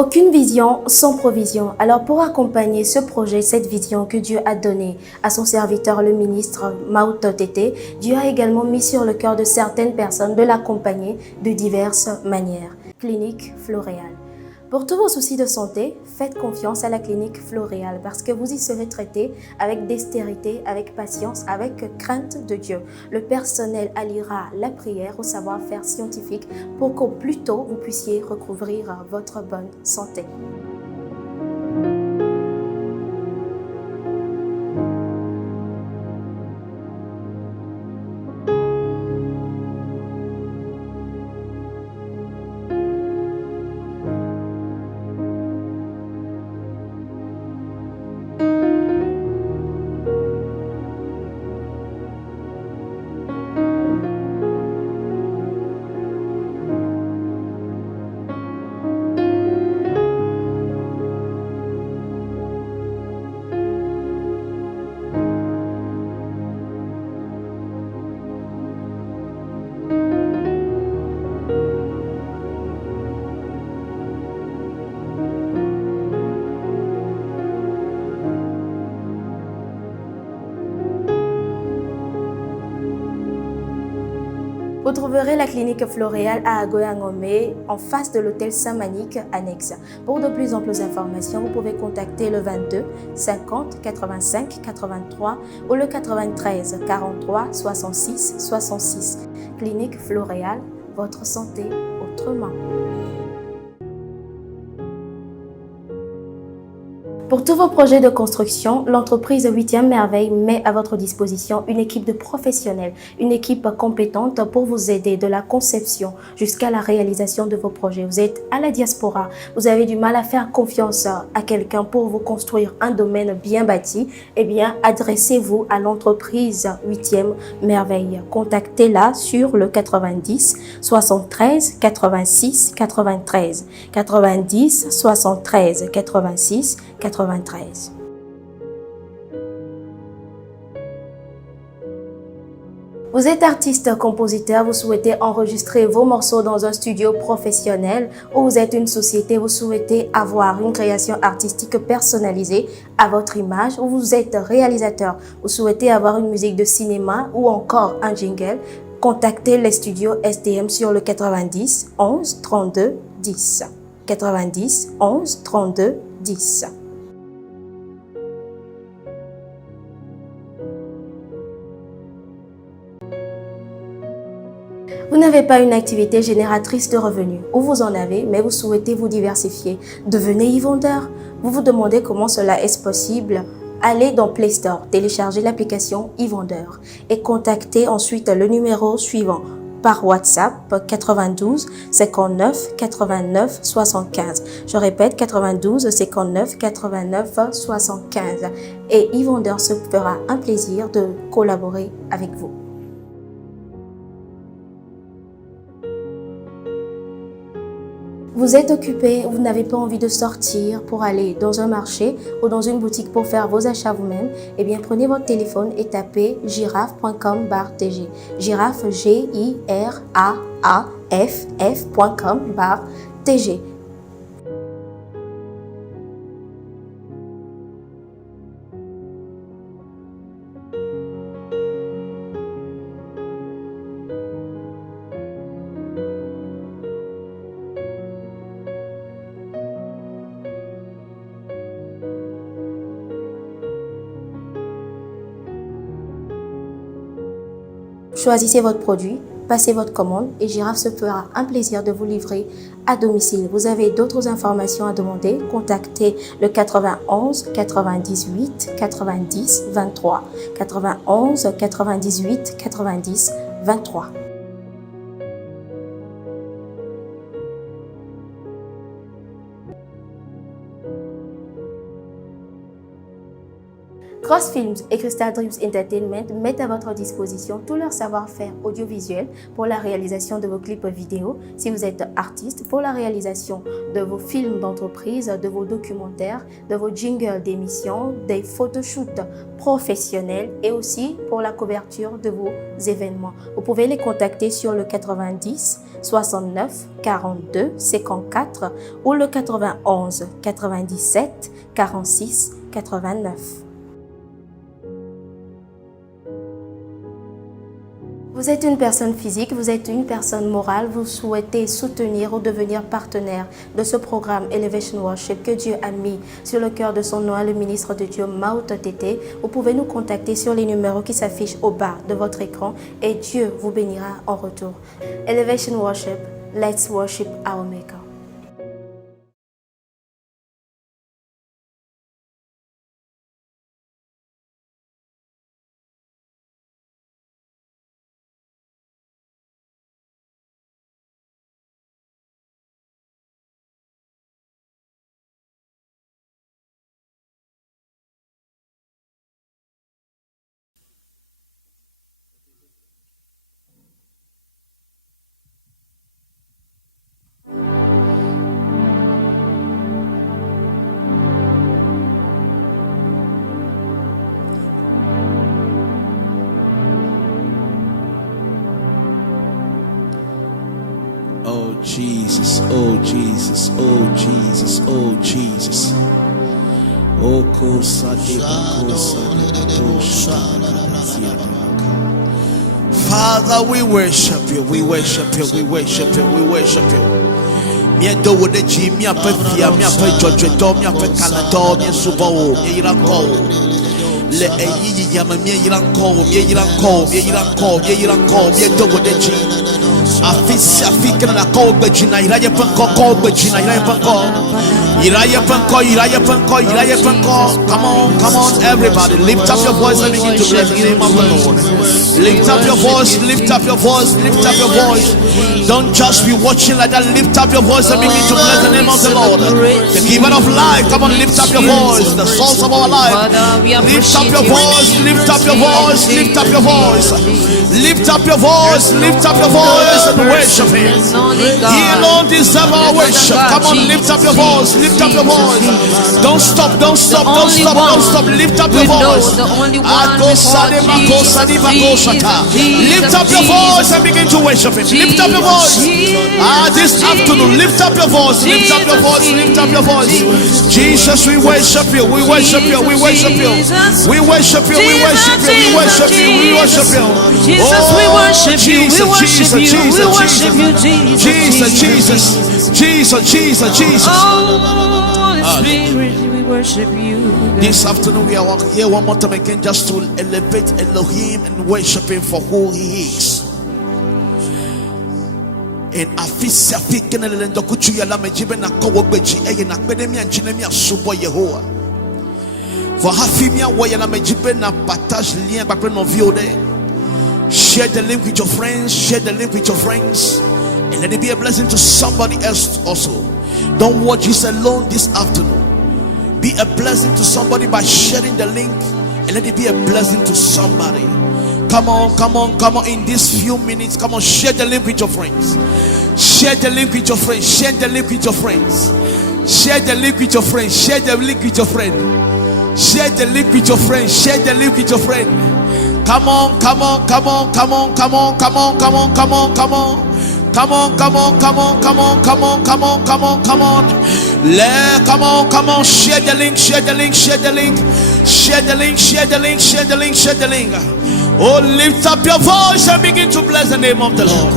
Aucune vision sans provision. Alors pour accompagner ce projet, cette vision que Dieu a donnée à son serviteur, le ministre Mawuto Tetey, Dieu a également mis sur le cœur de certaines personnes de l'accompagner de diverses manières. Clinique Floréal. Pour tous vos soucis de santé, faites confiance à la clinique Floréal parce que vous y serez traité avec dextérité, avec patience, avec crainte de Dieu. Le personnel alliera la prière au savoir-faire scientifique pour qu'au plus tôt vous puissiez recouvrir votre bonne santé. Vous trouverez la clinique Floréal à Agoyangomé, en face de l'hôtel Saint-Manique annexe. Pour de plus amples informations, vous pouvez contacter le 22 50 85 83 ou le 93 43 66 66. Clinique Floréal, votre santé autrement. Pour tous vos projets de construction, l'entreprise 8e Merveille met à votre disposition une équipe de professionnels, une équipe compétente pour vous aider de la conception jusqu'à la réalisation de vos projets. Vous êtes à la diaspora, vous avez du mal à faire confiance à quelqu'un pour vous construire un domaine bien bâti, eh bien, adressez-vous à l'entreprise 8e Merveille. Contactez-la sur le 90 73 86 93, 90 73 86 93. Vous êtes artiste, compositeur, vous souhaitez enregistrer vos morceaux dans un studio professionnel ou vous êtes une société, vous souhaitez avoir une création artistique personnalisée à votre image ou vous êtes réalisateur, vous souhaitez avoir une musique de cinéma ou encore un jingle, contactez les studios STM sur le 90 11 32 10. 90 11 32 10. Vous n'avez pas une activité génératrice de revenus ou vous en avez mais vous souhaitez vous diversifier. Devenez e-vendeur. Vous vous demandez comment cela est possible. Allez dans Play Store, téléchargez l'application e-vendeur et contactez ensuite le numéro suivant par WhatsApp 92 59 89 75. Je répète 92 59 89 75 et e-vendeur se fera un plaisir de collaborer avec vous. Vous êtes occupé, vous n'avez pas envie de sortir pour aller dans un marché ou dans une boutique pour faire vos achats vous-même, eh bien prenez votre téléphone et tapez giraffe.com/tg. Giraffe GIRAAFF.com/tg. Choisissez votre produit, passez votre commande et Giraffe se fera un plaisir de vous livrer à domicile. Vous avez d'autres informations à demander, contactez le 91 98 90 23. 91 98 90 23. Cross Films et Crystal Dreams Entertainment mettent à votre disposition tout leur savoir-faire audiovisuel pour la réalisation de vos clips vidéo. Si vous êtes artiste, pour la réalisation de vos films d'entreprise, de vos documentaires, de vos jingles d'émissions, des photoshoots professionnels et aussi pour la couverture de vos événements. Vous pouvez les contacter sur le 90 69 42 54 ou le 91 97 46 89. Vous êtes une personne physique, vous êtes une personne morale, vous souhaitez soutenir ou devenir partenaire de ce programme Elevation Worship que Dieu a mis sur le cœur de son nom, le ministre de Dieu Mawuto Tetey. Vous pouvez nous contacter sur les numéros qui s'affichent au bas de votre écran et Dieu vous bénira en retour. Elevation Worship, let's worship our Maker. Oh Jesus, oh Jesus, oh Jesus, oh Jesus. Oh Father, we worship you, we worship you, we worship you, we worship you. Miedo wo de ji mi apafia mi apajodwo mi apakanado mi subo mi yiranko le eyi yama mi yiranko mi yiranko mi yiranko mi yiranko miedo wo de ji afisi afika na ko gbejina iraye panko ko gbejina iraye panko iraye panko iraye panko iraye panko. Come on everybody, lift up your voice and begin to bless the name of the Lord. Lift up your voice, lift up your voice, lift up your voice. Don't just be watching like that. Lift up your voice and begin to bless the name of the Lord, the giver of life. Come on, lift up your voice, the source of our life. Lift up your voice, lift up your voice, lift up your voice, lift up your voice, lift up your voice and worship Him. He alone deserves our worship. Come on, lift up your voice, lift up your voice. Don't stop, don't stop, don't stop, don't stop. Lift up your voice. Lift up your voice and begin to worship Him. Lift up your voice. This afternoon, lift up your voice, lift up your voice, lift up your voice. Jesus, we worship you, we worship you, we worship you, we worship you, we worship you, we worship you, we worship you. Jesus, we worship you, we worship you, we worship you, Jesus, Jesus, Jesus, Jesus, Jesus. Holy Spirit, we worship you. This afternoon we are here one more time again just to elevate Elohim and worship Him for who He is. And afisa fikene le ndokuchu ya la mejibe na kowo gbeji eye na kpede mi anjine mi asubo Yehowa. For hafi mi awo ya la mejibe na partage lien gbagbe no vie ode. Share the link with your friends, share the link with your friends, and let it be a blessing to somebody else also. Don't watch this alone this afternoon. Be a blessing to somebody by sharing the link, and let it be a blessing to somebody. Come on, come on, come on. In these few minutes, come on, share the link with your friends. Share the link with your friends. Share the link with your friends. Share the link with your friends. Share the link with your friend. Share the link with your friend. Share the link with your friend. Come on, come on, come on, come on, come on, come on, come on, come on, come on. Come on, come on, come on, come on, come on, come on, come on, come on. Come on, come on. Share the link, share the link, share the link. Share the link, share the link, share the link, share the link. Oh, lift up your voice and begin to bless the name of the Lord.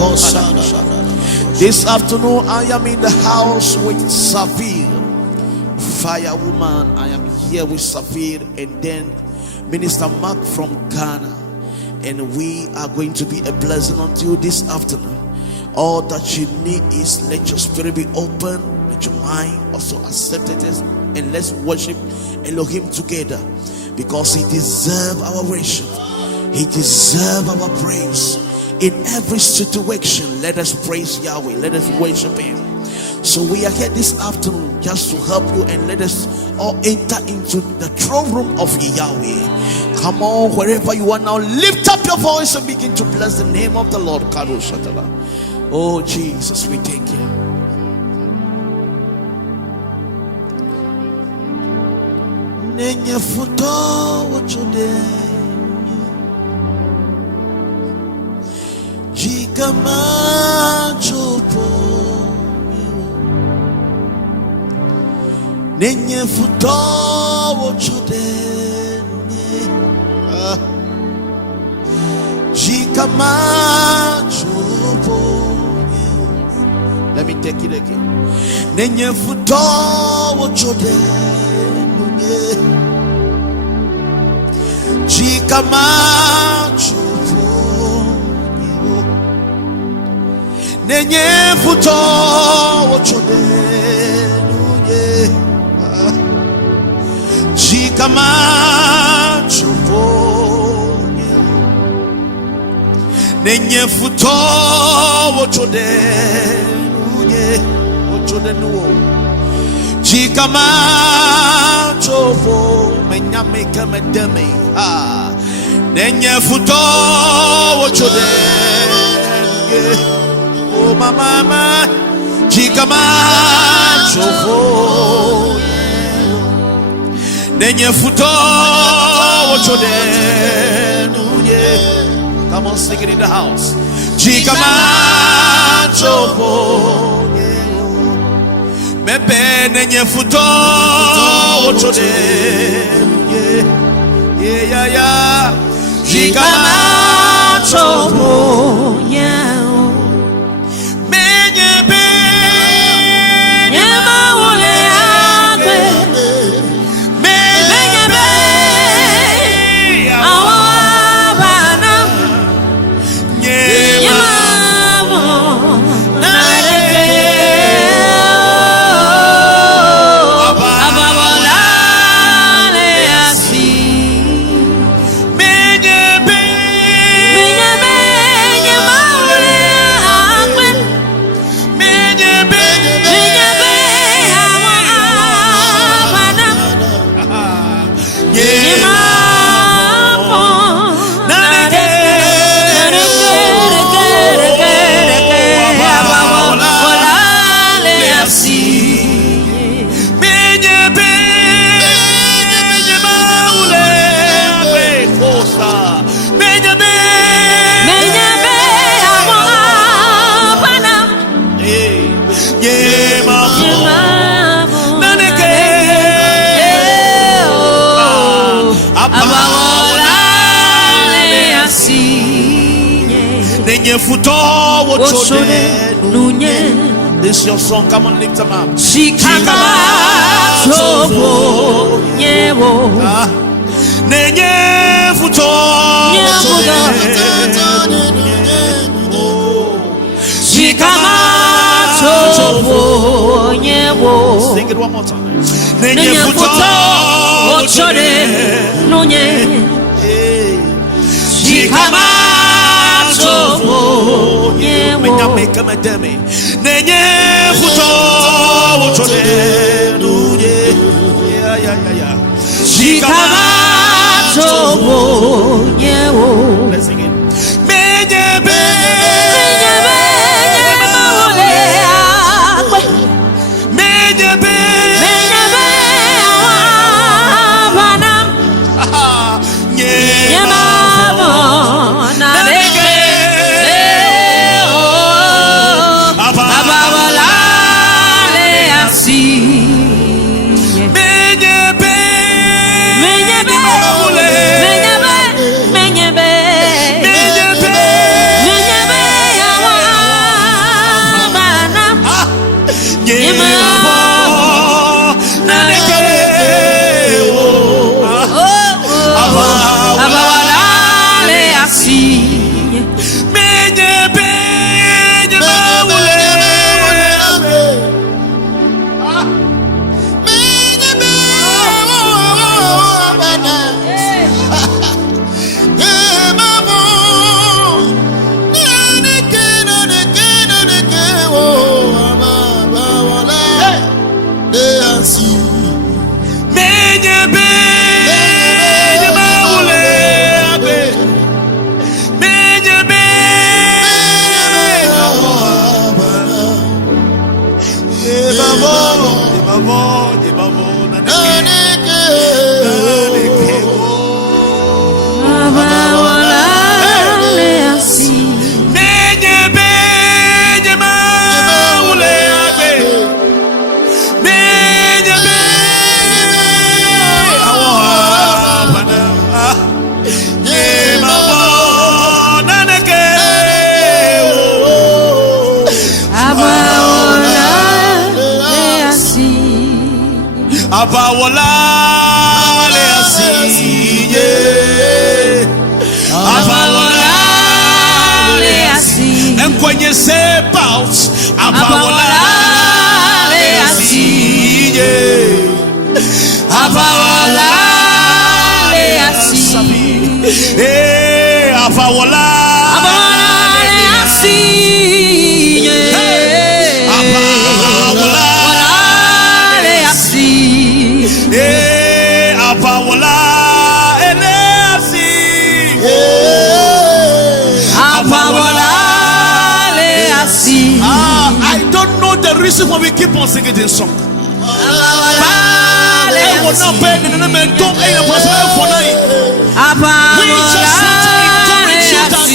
This afternoon, I am in the house with Saphir, fire woman. I am here with Saphir, and then Minister Mark from Ghana, and we are going to be a blessing unto you this afternoon. All that you need is let your spirit be open, let your mind also accept it, and let's worship Elohim together, because He deserves our worship. He deserves our praise. In every situation, let us praise Yahweh. Let us worship Him. So we are here this afternoon just to help you, and let us all enter into the throne room of Yahweh. Come on, wherever you are now, lift up your voice and begin to bless the name of the Lord. Oh Jesus, we thank you. Nenye futo wachode jikama chopo nenye futo wachode jikama chopo. Let me take it again. Nenye futo wachode jikama chopo nenye futo wachode jikama chopo nenye futo wachode no jikama chopo menyame kamedeme nenye futo wachode oh mama jikama chopo nenye futo wachode. Come on, sing it in the house. Jikama chopo mebe nenye futo wachode yeah jikama chopo menyebe nyema wole akwe menyebe awabana nyema This is your song. Come on, lift them up. Jikama chopo nyewo nenye futo jikama chopo nyewo. Sing it one more time. Nenye futo ochode nunye jikama chopo nyewo menyame kamedeme nenye futo wachode nunye yeah jikama chopo nyewo. Let's sing it. Menyebe mawole akwe menyebe awanam nyema na dege abawala le asi menyebe mawole menyebe awanam nyema na dege abawala le asi Abawala le asiye, abawala le asiye. Enkwenye se bout, abawala le asiye, abawala le asiye, abawala le asiye, abawala. I don't know the reason why we keep on singing this song. We just want to encourage you that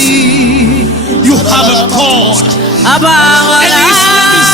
you have a God. And His name is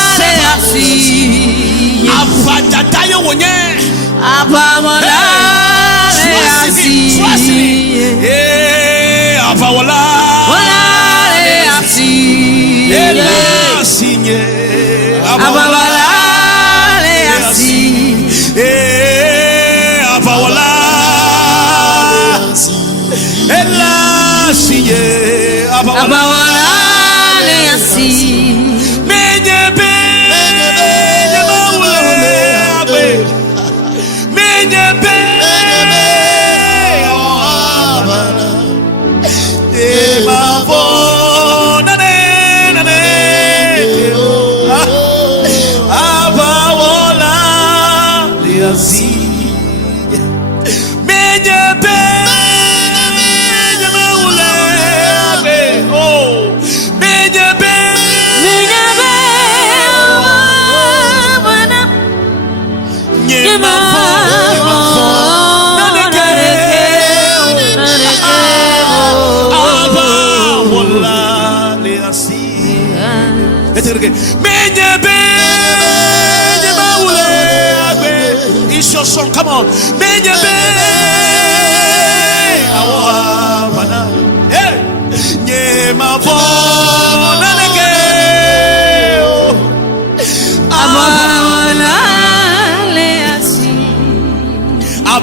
Trust me. It's your song, come on.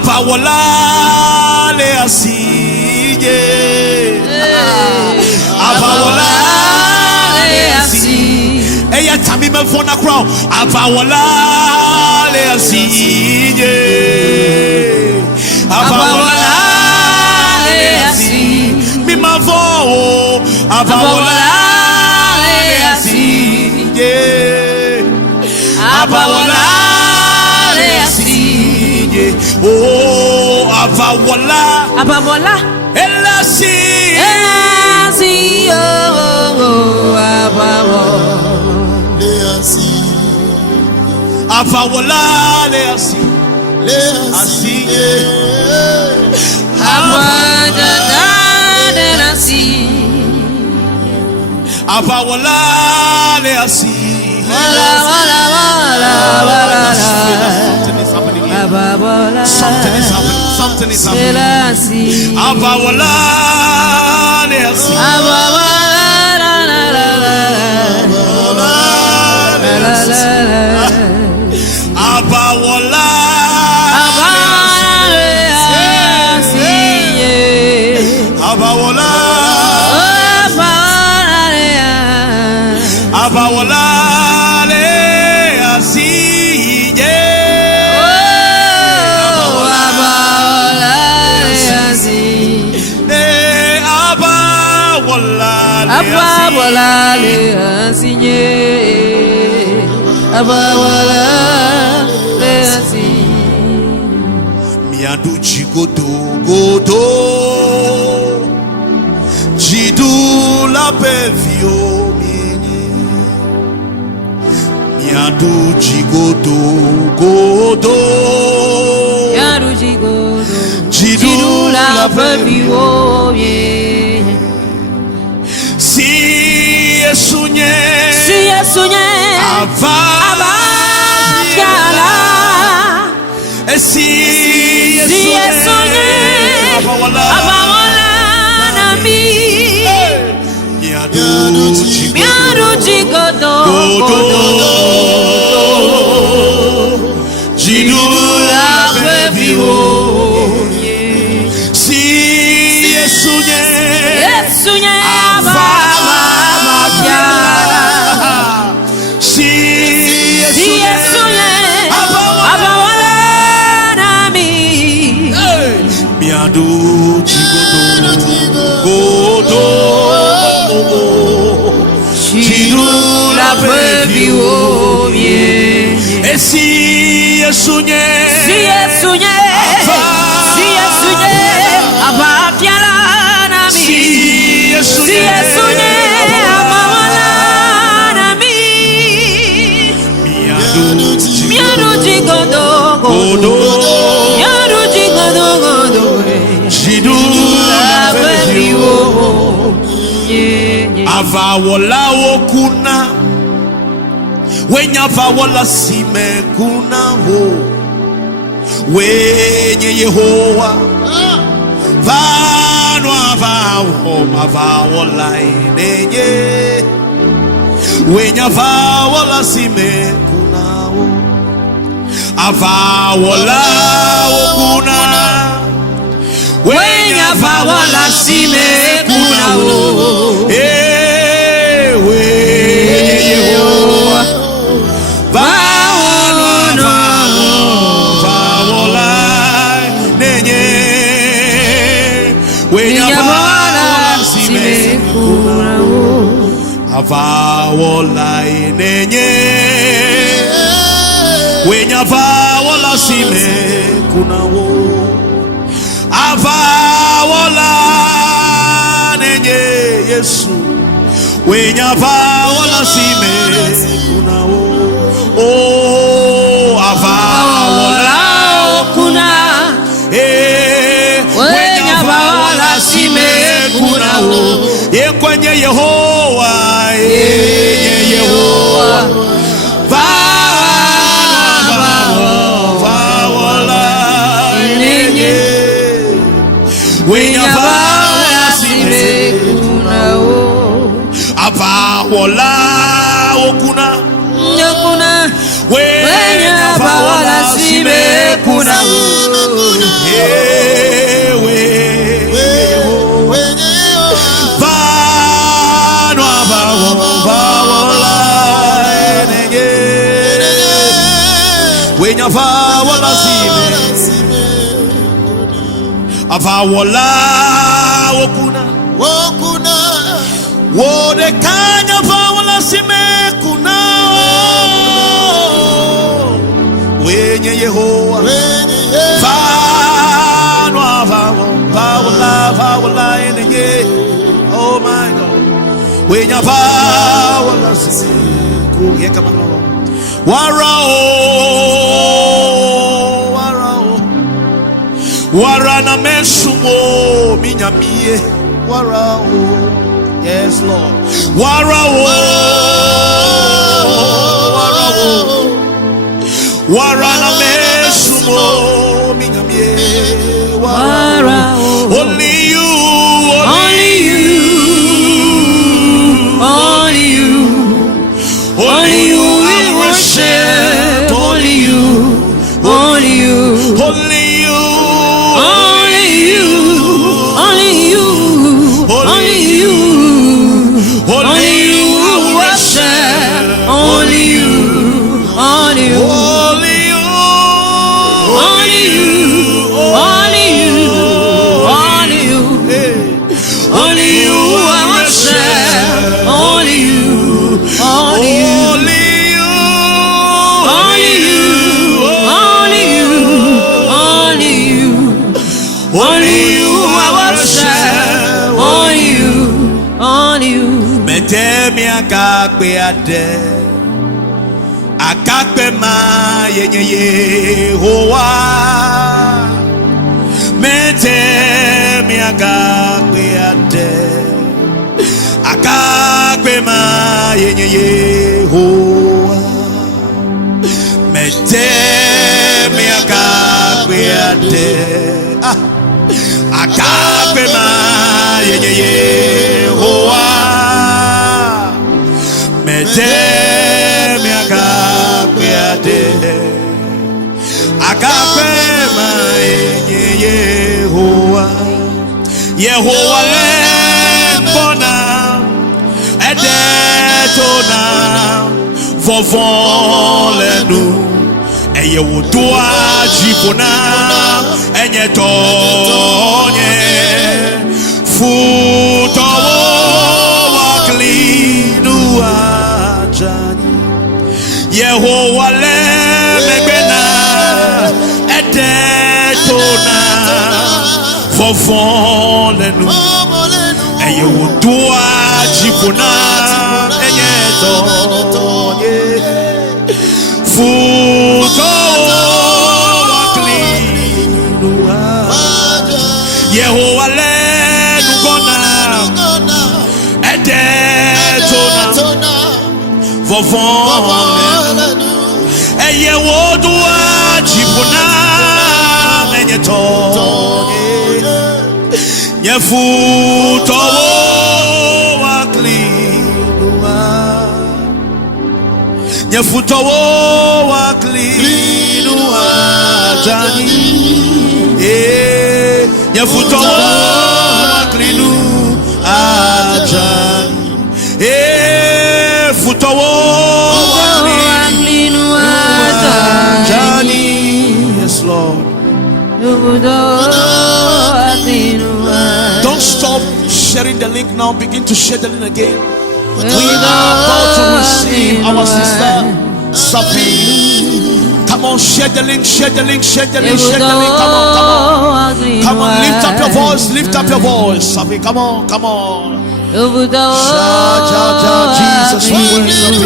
Abawala le asiye, abawala le asiye. Eya tami me fona crown. Abawala le asiye, abawala le asiye. Mi ma vo, abawala le asiye, abawala. Oh, abawala, elasi, oh, abawala, leasi, abawala, leasi. Something is happening. Something is happening. Abawala leasi. Abawala leasi. Abawala leasi. Abawala. Abawala. Abawala le asiye, abawala le asiye. Miadu Jigodo Godo Jidu la Bevio Miadu Jigodo Godo Jidu la Bevio Si esunye Ava Kiala Si esunye Abawala nami Miadu Jigodo Jidu la Bevio Si esunye Miadu Jigodo Godo Jidu la Bevio Si esunye Abapiala nami Si esunye Abawala nami Miadu Jigodo Godo Miadu Jigodo Jidu la Bevio Avawola okuna Wenya vawola sime kuna ho Wenye Yehowa Vano avawo Mavawola inenye Wenya vawola sime kuna ho Avawola okuna Wenya vawola sime kuna ho Wenye Yehowa Vawola nenye Wenya vawola sime kuna ho Avawola nenye Wenya vawola sime kuna ho Avawola nenye Yesu Wenya vawola sime kuna ho Oh avawola kuna Wenya vawola sime kuna ho Kwenye Yehowa Yehowa Vawola nenye Wenya vawola sime kuna ho Avawola okuna Wenya vawola sime kuna ho Vano avawola nenye Wenya vawola sime Avawola okuna Wode kanya vawola sime kuna Wenye Yehowa Vano avawola enenye Oh my God Wenya vawola sime kuna Warana mesumo minyamie Warao Yes Lord Warao Warana mesumo minyamie Warao Only you Only you we worship Only you Only you Only you mi akakpe ade akakpe ma yenye hoa mete mi akakpe ade akakpe ma yenye hoa mete mi akakpe ade akakpe ma yenye hoa mete mi akakpe ade akakpe ma yenye hoa Yehowa lembona ede tona vovon lenu eye wodoa jipona enye tonye futowo waklinu ajani Yehowa lemebena ede tona vovon lenu eye wodoa jipona enye tonye futowo waklinu Yehowa lenu gona ede tona vovon eye wodoa jipona enye tonye nyefutowo waklinu nyefutowo waklinu ajani nyefutowo waklinu ajani futowo waklinu ajani yes Lord. Don't stop sharing the link now. Begin to share the link again. We are about to receive our sister Saphir. Come on, share the link, share the link, share the link, share the link. Come on, come on. Come on, lift up your voice, lift up your voice. Saphir, come on, come on. Jesus, we worship you.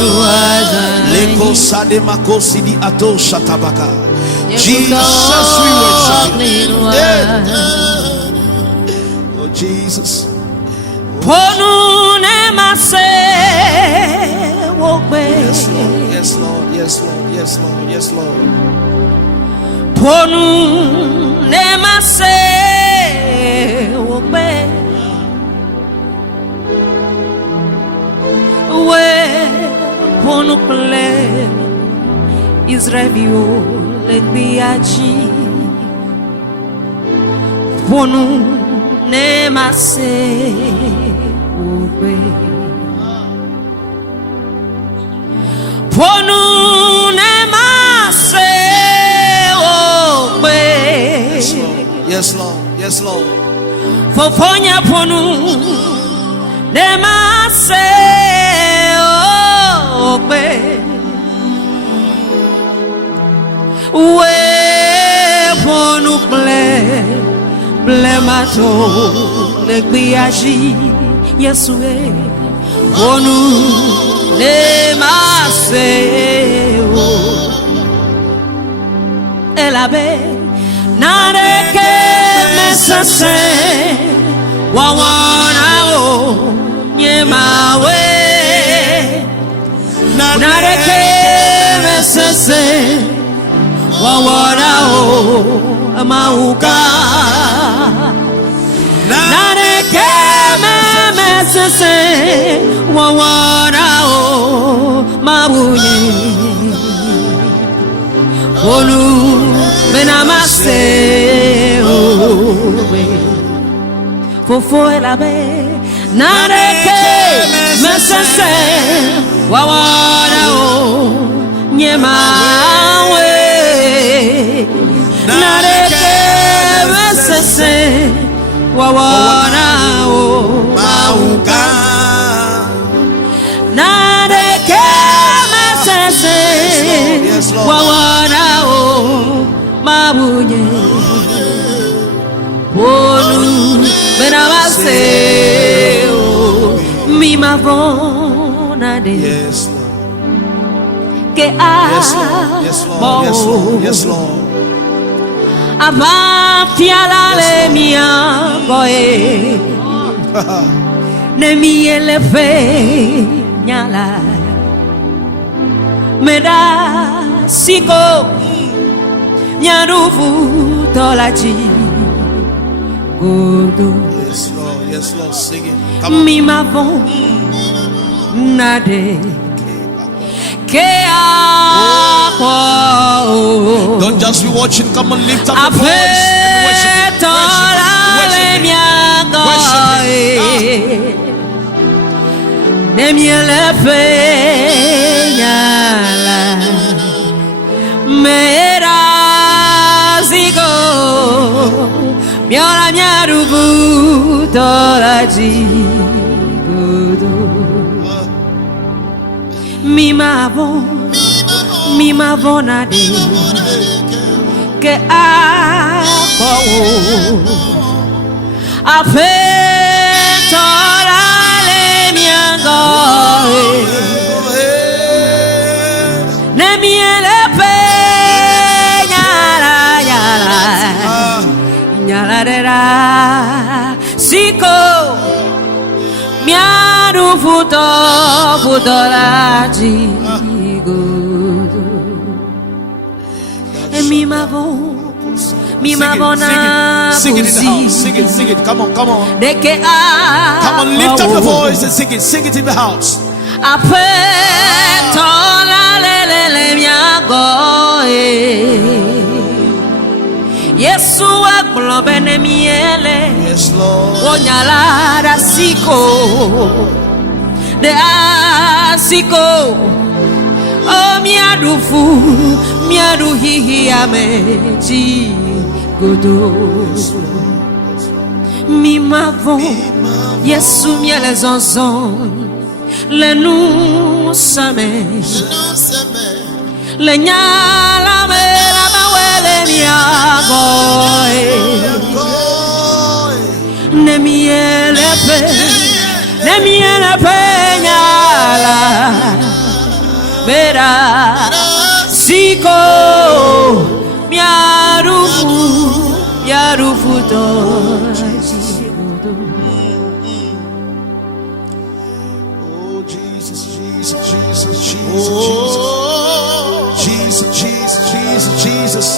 Leko sade makosi di ato shatabaka. Jesus, we worship you. Oh, Jesus. Yes, Lord. Yes, Lord. Yes, Lord. Yes, Lord. Israel lebiaji ponu ne mase obe ponu ne mase obe Yes Lord, yes Lord. Fofonya ponu ne mase obe we ponu ble mato legbiaji Yesue ponu ne maseo elabe nareke mesase wawana o nyemawe nareke mesase wawana o amauka nareke mesase wawana o mabuye olu benamase owe fofo elabe nareke mesase wawana o nyemawe nareke mesase wawana o Mauka nareke mesase wawana o mabunye ponu benamase o mi mavon Yes, Lord. Ke Yes, Lord. Yes, Lord. Yes, Lord. Yes, Lord. Ava fiala le mia boy. Ne mi ele fe nyala. Meda siko nyarufu tolaji. Godo. Yes, Lord. Yes, Lord. Sing it. Come on. Mi mavon nade. Don't just be watching. Come on, lift up your voice and worship Him. Worship Mi mavonade ke ako afetora le miango ne miele pe nyala dera siko miaru futoraji mi mavona sing it in the house. Sing it. Come on. Come on, lift up your voice and sing it in the house. Yesu aklobe ne miele. Yes, Lord. Onyala da siko de asiko. Oh miadu hihi ameji godo. Mi mavon Yesu miele zonzon le nous same le nyala me la mawele miago ne miele pe nyala vera siko miarufu to. Oh Jesus, Jesus.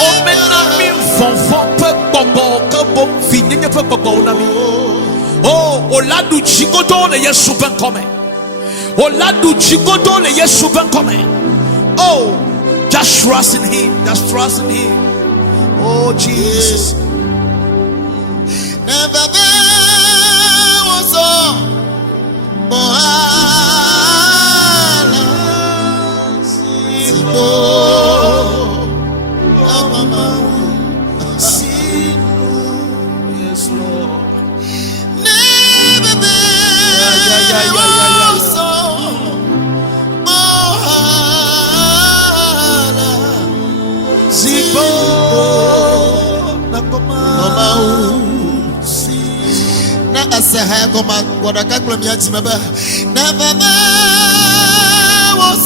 Oh menami fonfon pe bobo ke bom finye pe bobo na mi. Oh oladu chigodo le Yesu ben come. Oladu chigodo le Yesu ben come. Oh, just trust in Him. Oh Jesus. Never there was all Yes, Lord. never there was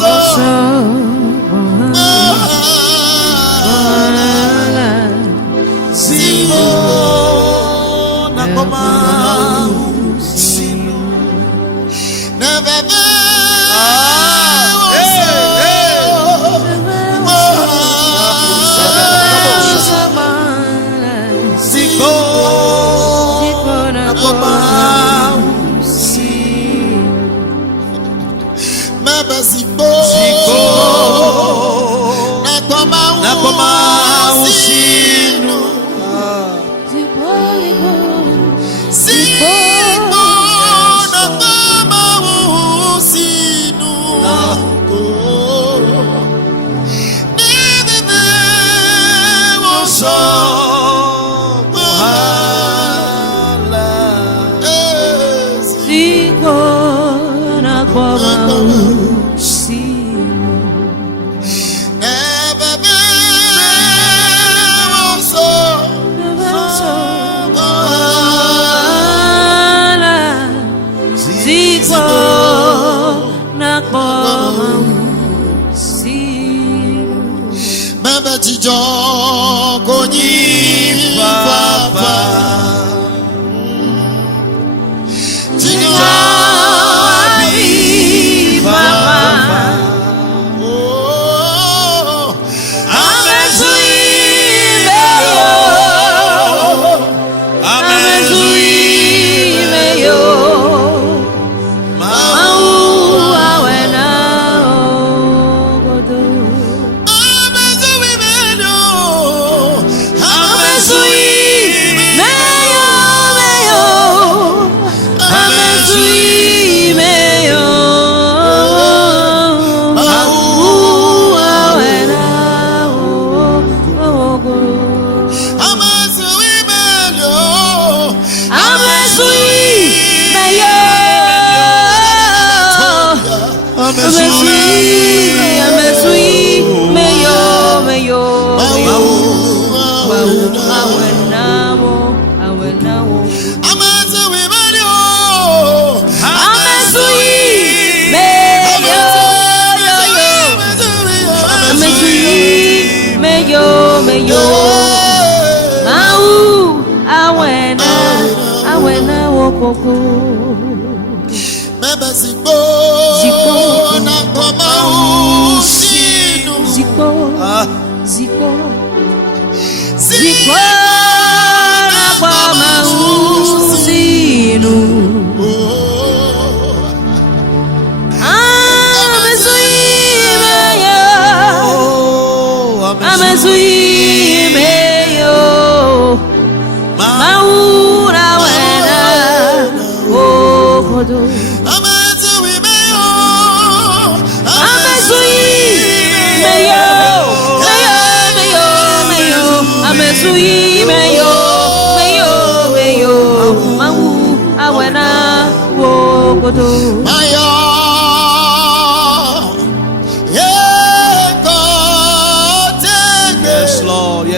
Zico. Otijo konyi papa. Tijo abi papa. Oh, amezui meyo. Amezui meyo.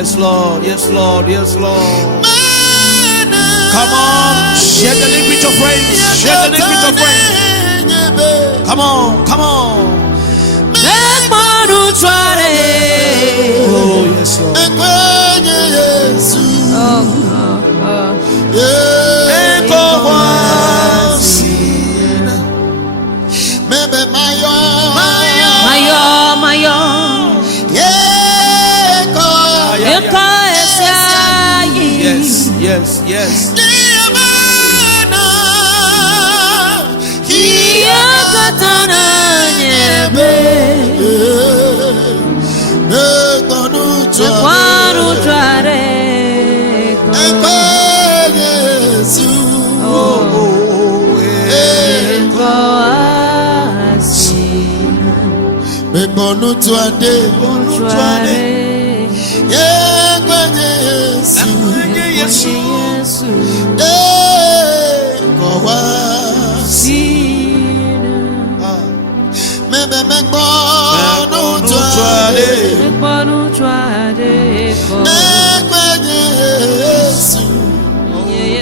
Yes, Lord. Yes, Lord. Yes, Lord. Come on. Share the link with your friends. Share the link with your friends. Come on. Come on. Oh, yes, Lord. Yes, yes.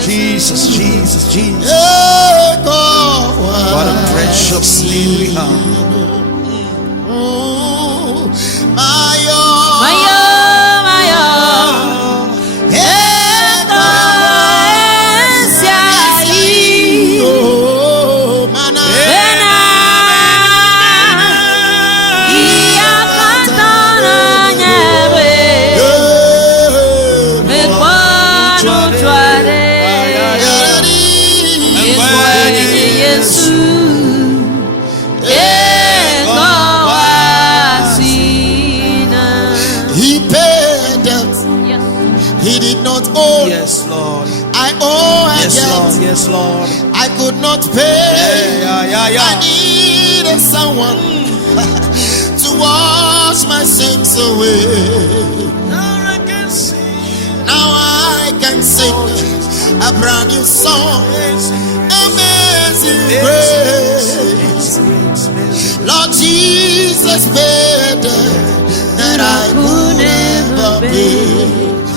Jesus, Jesus, Jesus. What a precious name we have. Yes, Lord. I owe a yes, debt. Lord. Yes, Lord. I could not pay. Yeah. I needed someone to wash my sins away. Now I can sing a brand new song. Amazing grace. Lord Jesus paid that I could never pay.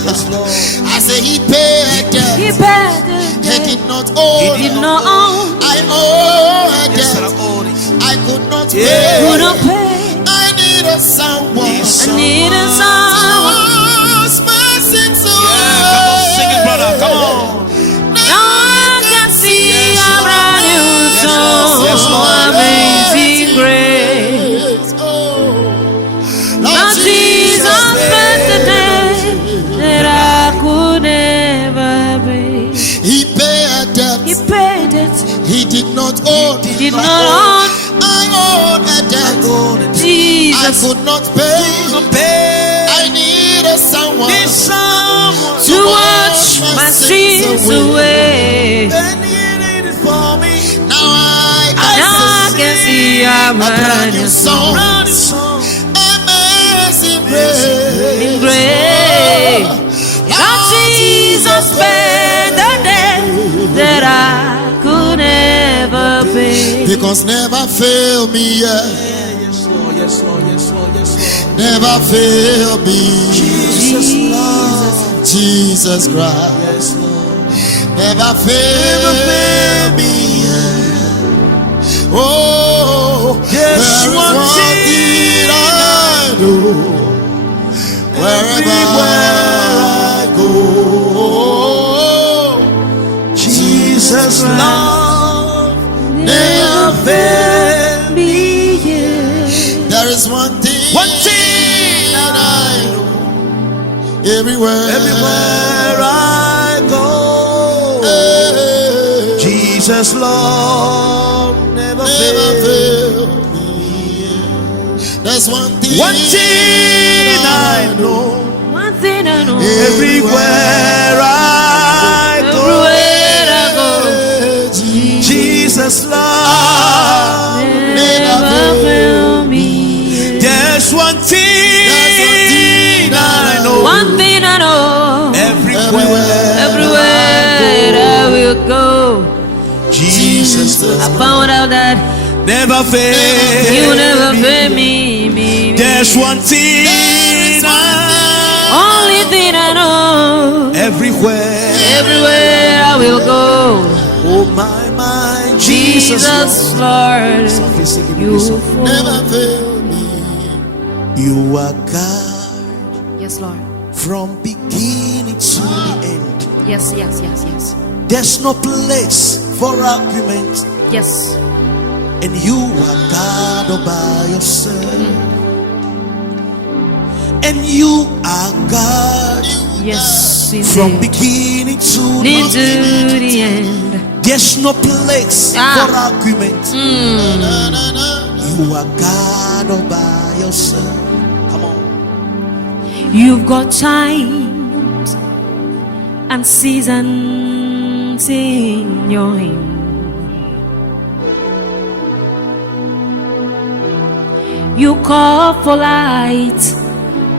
Yes, Lord. I say he paid. He paid. He did not owe. He did not owe. I owe a Yes, debt. I owe it. I could not Yeah. pay. Could not pay. I needed someone. I needed someone not own. Did not own. I own a debt I Jesus. could not pay. I needed someone To wash my sins away. Now I can see I'm a brand new running song. Amazing in grace. grace. Lord Jesus paid the debt that I could never pay. Because never fail me yet. Yes, Lord, yes, Lord, yes, Lord, yes, Lord. Never fail me. Jesus love. Jesus Christ. Yes, Lord. Never fail me. Oh, Yes, there is one one thing I know. Wherever I go, Jesus love never fail. Me, yeah. There is one thing that I know. Everywhere I go. Hey, Jesus love never never fail. fail me. There's one thing I know. One thing I know. Everywhere I go. Everywhere I go. Jesus love Never fail me. There's one thing I know. One thing I know. Everywhere I will go. Jesus I found out that never fail. you never fail me. There's one thing Only thing I know. everywhere Everywhere I will go. Oh my Jesus Lord. You never fail me. You are God Yes, Lord. from beginning to the end. Yes. There's no place for argument, Yes. and you are God all by yourself. And you are God Yes. from beginning to the to end. the end. There's no place for argument. You are God all by yourself. Come on. You've got times and seasons in your hand. You call for light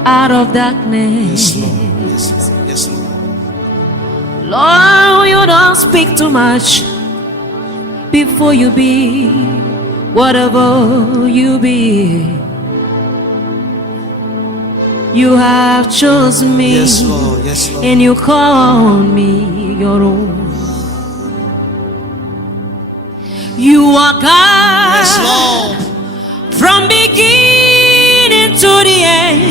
out of darkness. Yes, Lord. Lord, you don't speak too much before you be whatever you be. You have chosen me, Yes, Lord. Yes, Lord. and you call me your own. You are God Yes, Lord. from beginning to the end.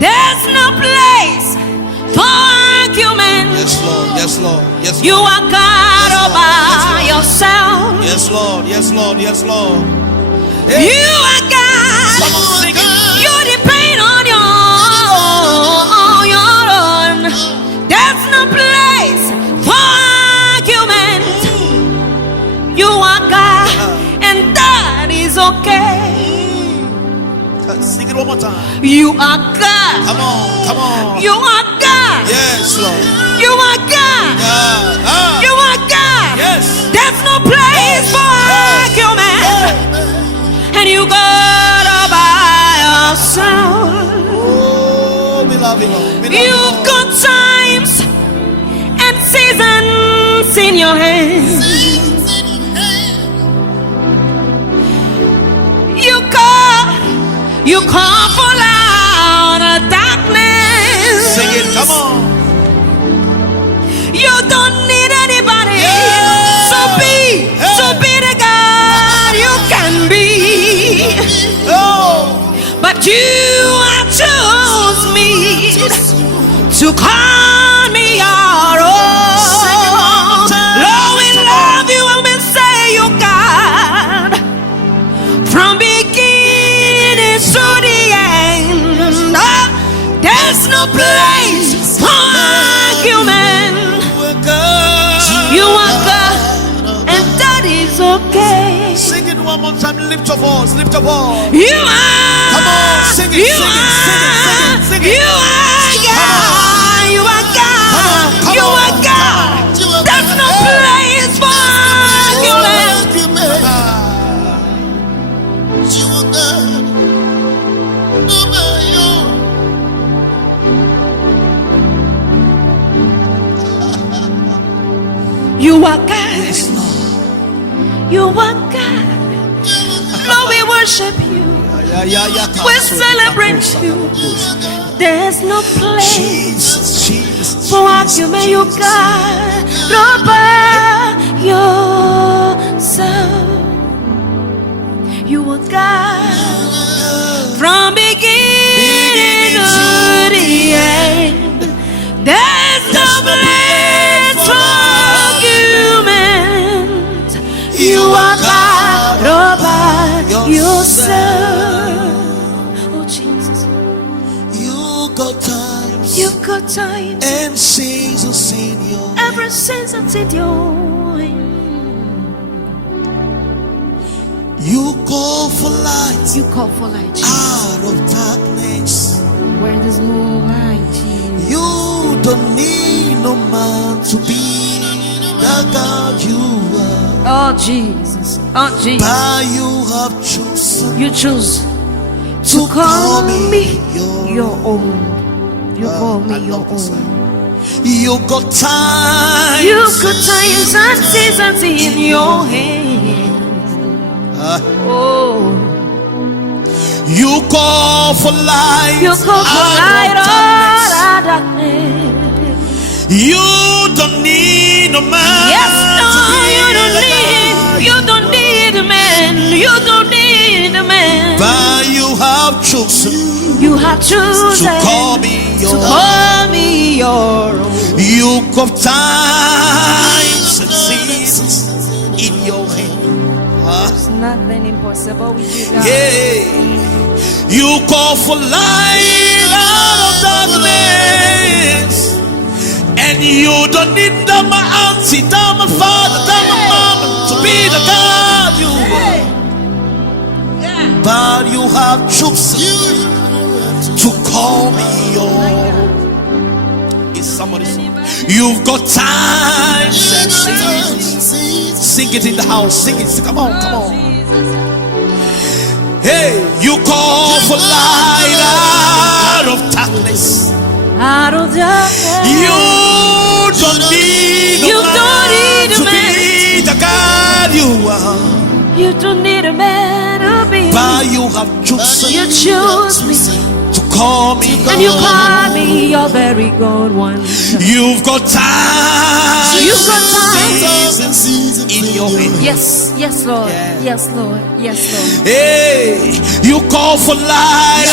There's no place for argument. Yes, Lord. Yes, Lord. Yes, Lord. You are God all by yourself. Yes, Lord. Yes, Lord. Yes, Lord. You are God. Come on, sing it. You depend on your own. There's no place for argument. You are God, and that is okay. Sing it one more time. You are God. Come on. Come on. You are God. Yes, Lord. You are God. Yeah. You are God. Yes. There's no place for argument. And you God all by yourself. Oh, we love you, Lord. We love you, You've Lord. got times and seasons in your hands. You call for loud darkness. Sing it. Come on. You don't need anybody. Yeah. So be the God you can be. Oh. But you have chosen me to call me your own. Lord, we love you and we say you God from beginning to the end. There's no place for argument. You are God, and one more time. Lift your voice. Lift your voice. You are. Come on, sing it, You sing it, sing it, sing it, sing it. You are God. You are God. Come You on, are God. There's no place for argument. You are God. Yes, Lord. You are God. Lord, we worship you. We celebrate you. There's no place Jesus, Jesus, for argument. You God all by yourself. You are God from beginning to the end. There's no place for argument. You are God all by yourself. Oh Jesus, you got times you've got time. and seasons in your Ever since I did your You call for light you call for light, Jesus. out of darkness. Where there's no light, Jesus. You don't need no man to be the God you are. Oh Jesus, oh Jesus, But you have chosen you choose to call me your your own. You call me I your love this own. line. You got time. You've got times and seasons in your hand. Oh, You call for light. you call for light out of out darkness. of darkness. You don't need no man. Yes, no, to be you the don't need a man. You don't need a man. But you have chosen You have chosen to call me your to call me your own. You got times and seasons in your hand. There's nothing impossible with you, God. Yeah. You call for light out of darkness. And you don't need the my auntie, the my father, the my mama to be the God you are. But you have chosen to call me your own. Is somebody saying? You've got times and seasons. Sing it in the house. Sing it. Come on, come on. Hey, you call for light out of darkness. Out of darkness. You don't need You a man don't need a to man. be the God you are. You don't need a man to be. But you have chosen You choose me to call me and you call me your very good one. You've got time. You've got time. Seasons in your hand. Yes, yes, Lord. Yeah. Yes, Lord. Yes, Lord. Hey, you call for light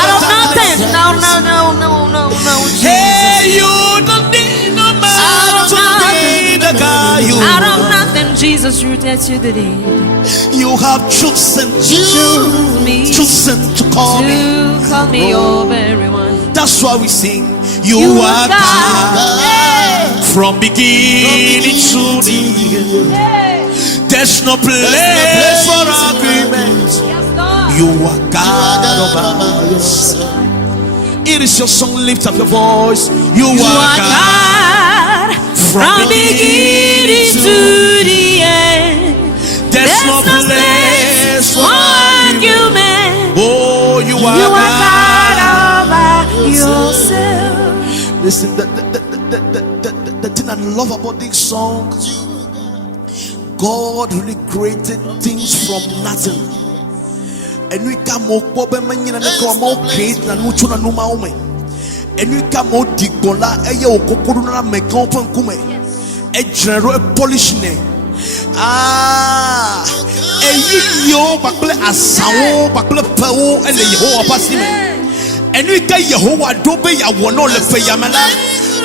Out of nothing. No, no, no, no, no, no. Hey, you don't need no man Out of to be the God you Out of are. nothing, Jesus, you that you did it. You have chosen Choose me to call me. to call me your very one. That's why we sing. You are God from beginning to the end. There's no place for argument. Yes, Lord. You are God all by yourself. It is your song. Lift up your voice. You You are are God God from beginning to the end. There's no place for argument. Oh, you are You are God. God all by yourself. Listen, the thing I love about this song, God really created things from nothing. And we come up create na nuchu na numa ome. And we come out digola eye okokoro na mekan pon kume. E general polish ne. Ah, eyi yo bakle asawo bakle pewo ele Yehovah pasi me. And we ka Yehovah dobe ya wono le fe ya mala.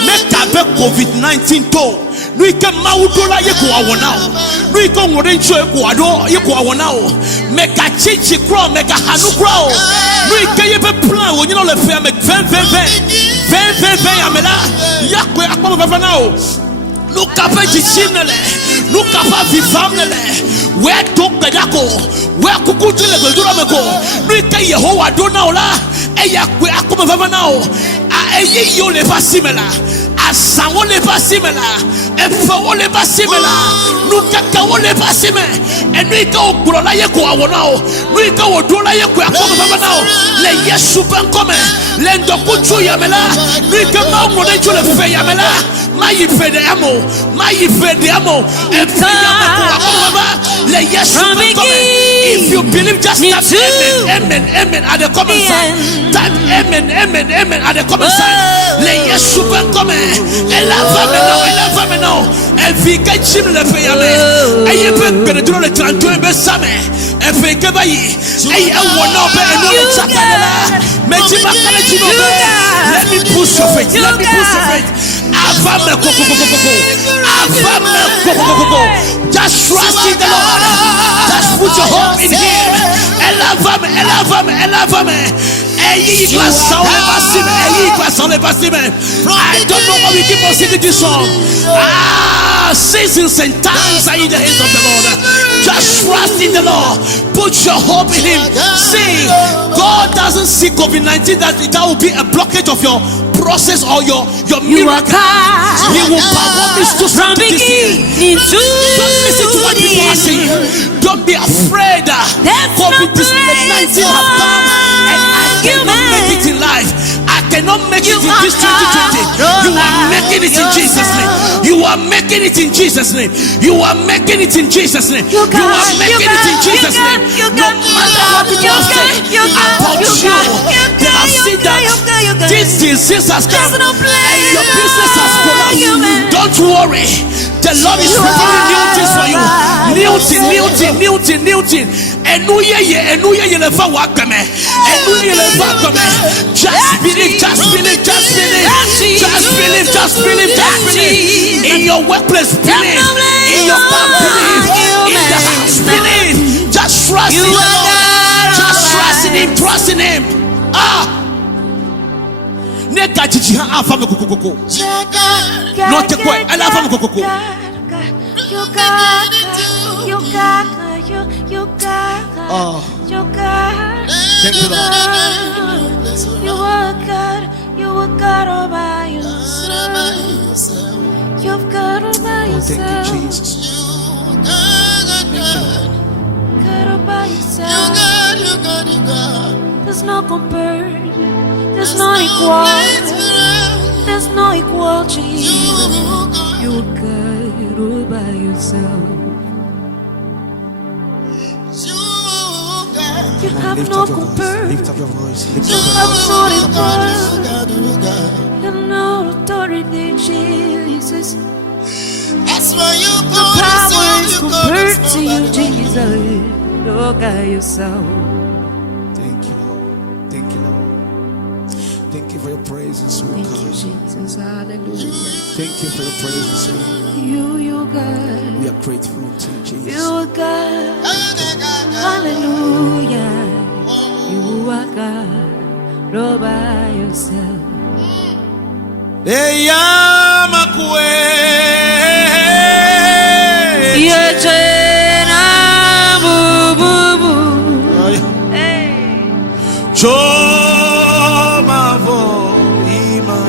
Make up COVID-19 to. We can Mawuto la ye ko awona. We can ngorencho e ko ado ye ko awona o. Make a chichi kro, make a hanu kro. We can ye be plan wo nyino le fe make ven amela. Ya ko akpo be fa na o. Look up at the chimney. Nuka pa vivamle where to bedako where kukuti le bedura meko nuka Yehowa dona ola eya kwe akoma vava nao a eyi yo le pasimela asanwo le pasimela efawo le pasimela nuka kawo le pasime enuka ogboro la ye ko awona o nuka odo la ye ko akoma vava nao le Yesu benkome le ndokutu yamela nuka ma mo ne jo le fe yamela ma yi fede amo le Yesu benkome. If you believe, just type amen at the comment side. Type amen at the comment side. Le Yesu benkome elava me now evika chim le peyame eye be duro le tranto be same evika bayi eye wona be eno le chapela meji makale chino be. Let me push your faith. Avame koko. Just trust in the Lord. Just put your hope in Him. Elevame. I don't know why we keep on singing this song. Seasons and times are in the hands of the Lord. Just trust in the Lord. Put your hope in Him. See, God doesn't see COVID-19 that will be a blockage of your process or your miracle. He will perform this to something this year. Don't listen to what people are saying. Don't be afraid. COVID-19 have come and I cannot make it in life. I cannot make it in this 2020. You are making it in Jesus' name. You are making it in Jesus' name. You are making it in Jesus' name. You are making it in Jesus' name. No matter what people say about you, they have seen that this disease has come and your business has collapsed. Don't worry. The Lord is preparing new things for you. New thing. Just believe. In your workplace, believe. In your car, believe. In the house, believe. Just trust in the Lord. Just trust in Him. Neka chichi ha afame kokoko. No te kwe, ala afame kokoko. You got. Thank you, Lord. You are God all by yourself. You've got all by yourself. Thank you, Jesus. God all by yourself. There's no compare. There's no equal. There's no equal to you. You're God all by yourself. You have no compare. Lift up your voice. You have no equal. You have no authority, Jesus. That's why you The go power is compared to you, Jesus. Oh, God, yourself. Thank you, Lord. Thank you for your praises, Thank you, Jesus. Hallelujah. Thank you for your praises. You God. We are grateful to you, Jesus. You God. Hallelujah. You are God all by yourself. Yechena bubu. Hey. Choma voima.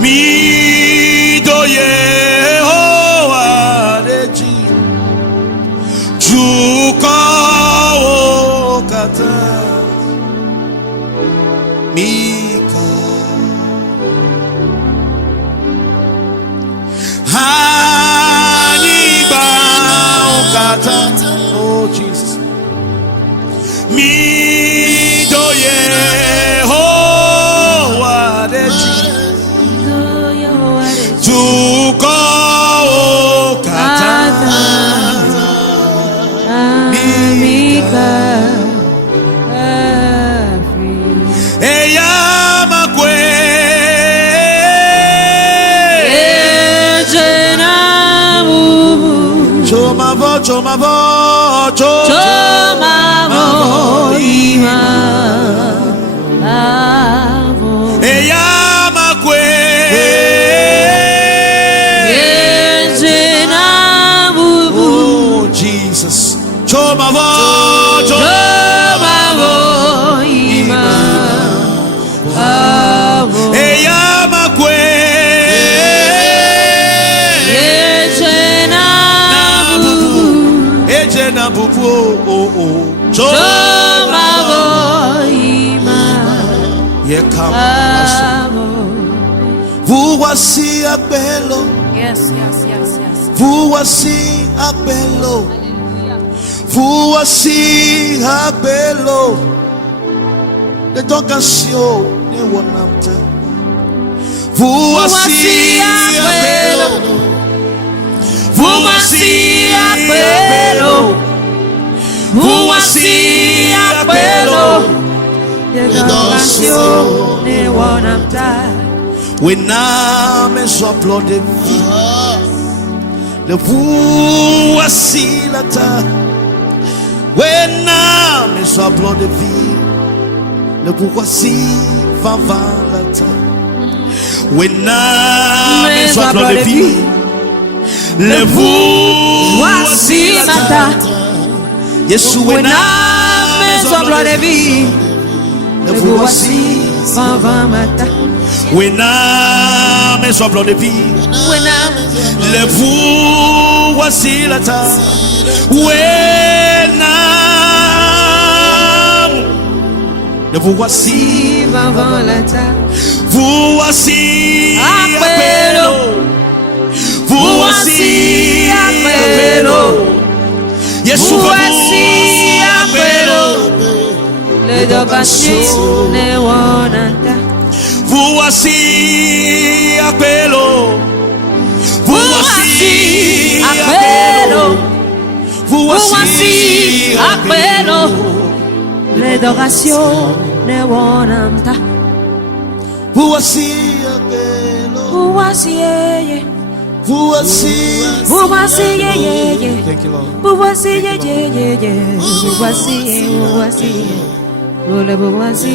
Mi doye Yehowa deji juko kata mika hani ba kata. Oh Jesus, mi doye Yehowa deji juko kata mika. Jesus. Vous voici appello. Yes, yes, yes, yes. Vous voici appello. Vous voici appello. De ton canción ne wanamta. Vous voici appello. Vous voici appello. Vous voici appello. De ton canción ne wanamta. When I'm so applauded, le voici la ta. When I'm so applauded, le voici va la ta. When I'm so applauded, le voici la ta. Yesu when I'm so applauded, le voici va ta. When I'm so applauded, le voici la ta. When I'm le voici Avant la ta. voici appello. Voici appello. Yesu voici appello. Le dobassi ne wananta. Voici appello. Voici appello. Voici appello. L'adoration ne wananta. Voici appello. Voici ye. Voici. Voici ye. Thank you, Lord. Voici ye. Voici. Voici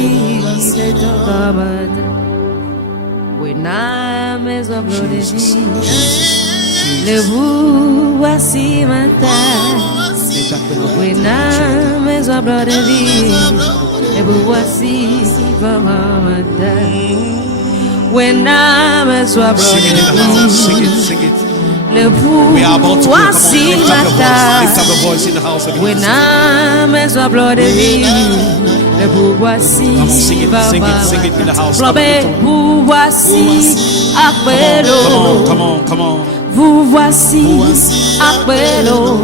le tocamata. When I'm as a bloody le voici matin. When I'm as a bloody le voici matin. When I'm as a bloody Sing it. le We are about to go. Come on, voici lift up your voice. Lift matin. up your voice in the house again. When I'm as a bloody le voici Come on, sing it in the house. Come on, lift up. vous voici appello. Come on. Vous voici appello.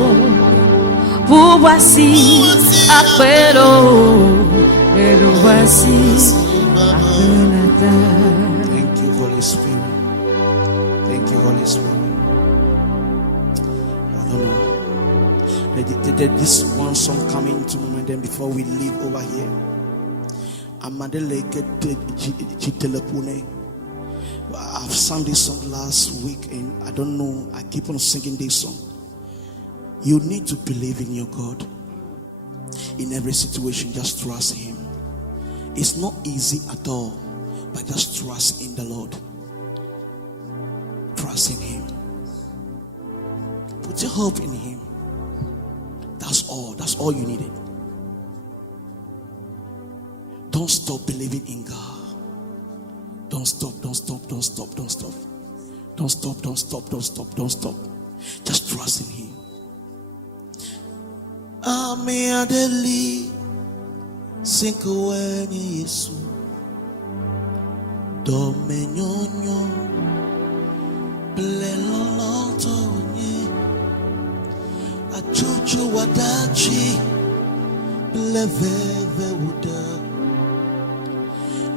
Vous voici appello. Et nous voici appelata. Thank you, Holy Spirit. Thank you, Holy Spirit. I don't know. There's this one song coming to me, then before we leave over here. I've sung this song last week, and I don't know. I keep on singing this song. You need to believe in your God. In every situation, just trust Him. It's not easy at all, but just trust in the Lord. Trust in Him. Put your hope in Him. That's all. That's all you needed. Don't stop believing in God. Don't stop. Just trust in Him. Ame adeli sinko wenye Yesu do menyonyo bleloloto nye achuchu wadachi bleveve uda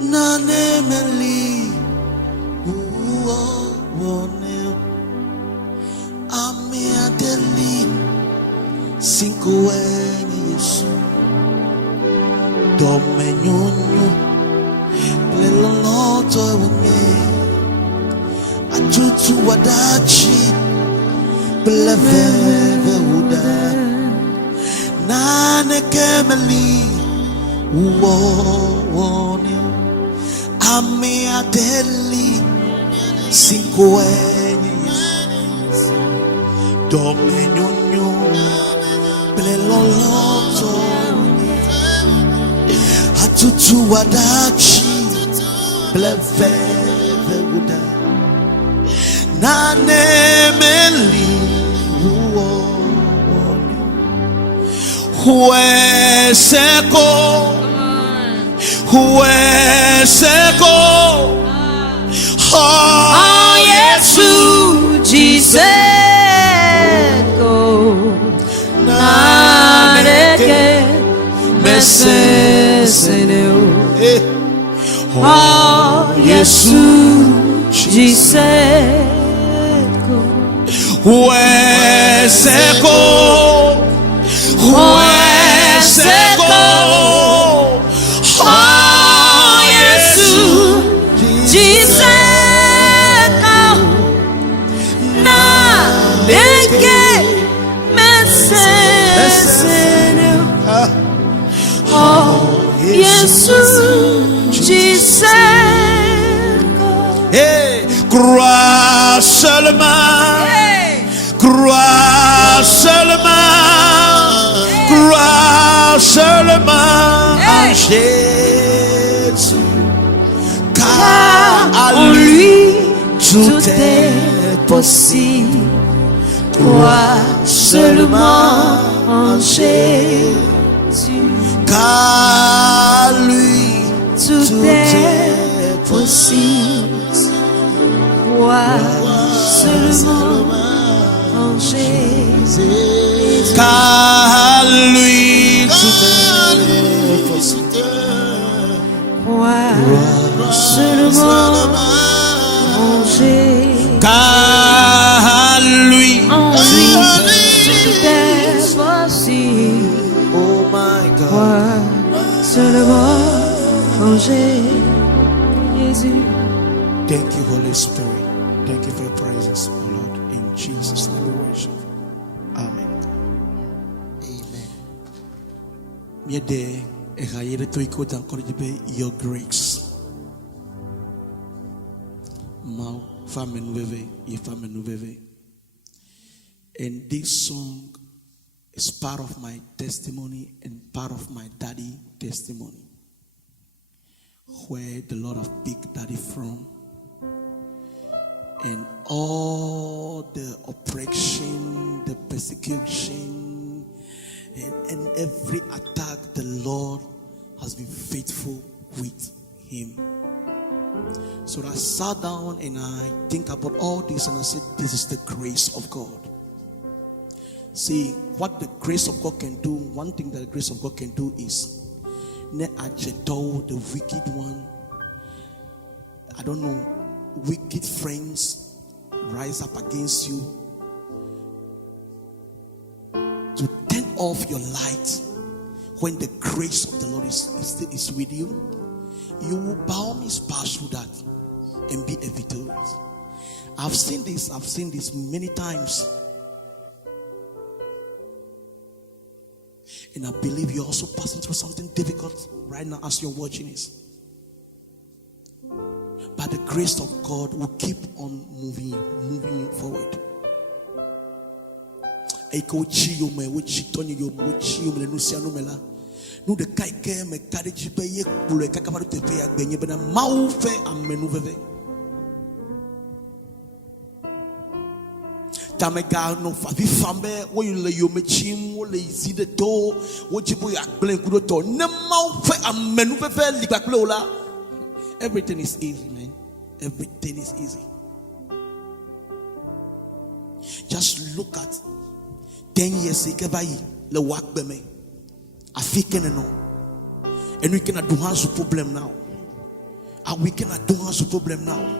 nane meli uo wone ame adeli sinko wenye Yesu do menyonyo bleloloto wenye achuchu wadachi bleveve uda Nane kemeli uone ame adeli sinkoenye domenyonyo beloloto atutu wadachi bleveve wuda nane meli uone hueseko Oh, Yesu, Jesus, go. Nareke, meseseneu. Oh, Yesu, Jesus, go. hueseko Hey, crois seulement, crois seulement en Jésus, car en lui tout est possible. Crois seulement en Jésus, car lui tout est possible. Crois seulement en Jésus, car lui tout est possible. Crois seulement en Jésus, car lui tout est possible. Oh my God. Crois seulement en Jésus. Thank you, Holy Spirit. Thank you for your presence, oh Lord. In Jesus' name we worship. Amen. Amen. Your grace. And this song is part of my testimony and part of my daddy testimony, where the Lord have picked daddy from. And all the oppression, the persecution, and every attack, the Lord has been faithful with him. So I sat down and I think about all this and I said, this is the grace of God. See, what the grace of God can do, one thing that the grace of God can do is, the wicked one, I don't know, wicked friends rise up against you to turn off your light. When the grace of the Lord is with you, you will by all means pass through that and be a victorious. I've seen this many times, and I believe you're also passing through something difficult right now as you're watching this. But the grace of God will keep on moving you forward. Tamega no favi fambe wo you le yomechim wo le isi de to wo jibo ya glen kudo to ne ma fe amenu fefe ligbakle ola. Everything is easy, man. Everything is easy. Just look at 10 years ikebayi le work be me afike no and we cannot do hands problem now, and we cannot do hands problem now.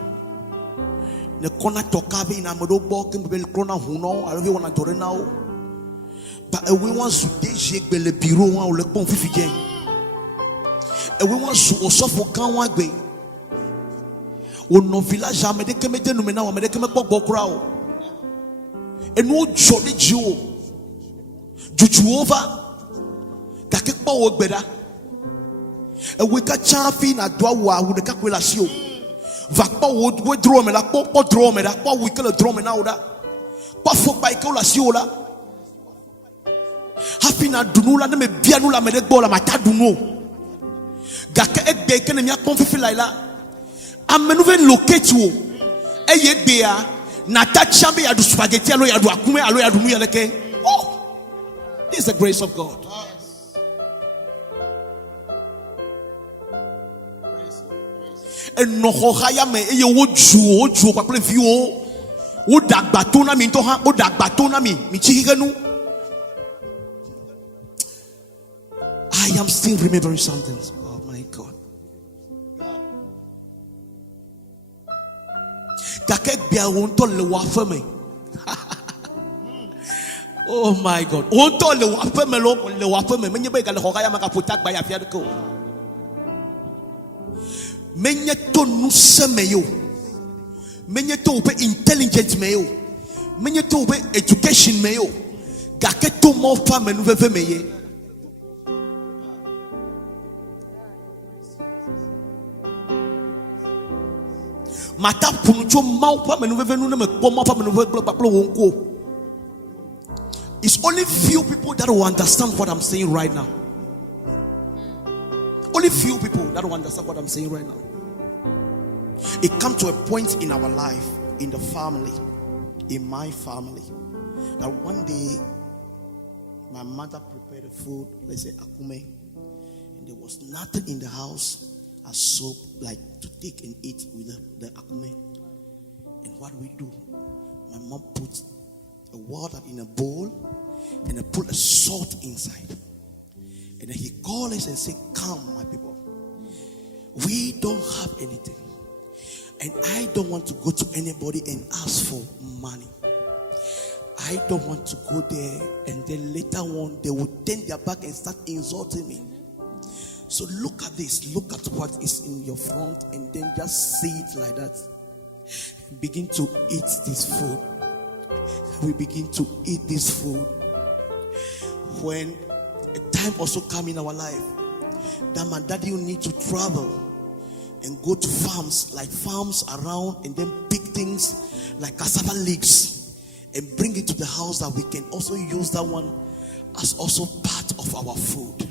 The corner tokabe in Amado Bokin Bel Crona Huno, I don't want to now. But we want to take the bureau or the Confifigen. And we want to also for Kanwagbe. When no village are made committed to me now, I made a crowd. And no jolly Jew. Juju over. Gake pa wo gbeda. E we ka chafi na doa wa wo de ka kwela sio. Va pa wo draw me la po draw me la pa we ka le draw me na oda. Pa fo pa ka la sio la. Hafi na dunu la me bia nu la me de gbo la ma ta dunu. Gake e gbe ke ne mia kon fifi la la. Amenu ve locate wo. E ye gbe ya na ta chambe ya du spaghetti alo ya du akume alo ya du mu ya leke. Oh. This is the grace of God. And no hoya me e wo ju pa ple vi o dagba to na mi to ha o dagba to na mi chihiganu. I am still remembering something. Oh my God. Kakek bia won to le wa fa me. Oh my God. Won to le wa fa me lo le wa fa me. Menye be ga le hoya ma ka putak ba ya fia de ko. Menye to nu semeyo. Menye to be intelligent meyo. Menye to be education meyo. Gake to mo fa me nu veve meye. Mata puncho mau fa me nu veve nu na me po mo fa me nu veve paplo wonko. It's only few people that will understand what I'm saying right now. Only few people that will understand what I'm saying right now. It comes to a point in our life, in the family, in my family, that one day my mother prepared a food, let's say akume, and there was nothing in the house as soap like to take and eat with the akume. And what we do, my mom put a water in a bowl and I put a salt inside. And then he called us and said, "Come, my people. We don't have anything. And I don't want to go to anybody and ask for money. I don't want to go there and then later on they will turn their back and start insulting me. So look at this. Look at what is in your front and then just see it like that. Begin to eat this food." We begin to eat this food. When a time also come in our life that my daddy will need to travel and go to farms around and then pick things like cassava leaves and bring it to the house that we can also use that one as also part of our food.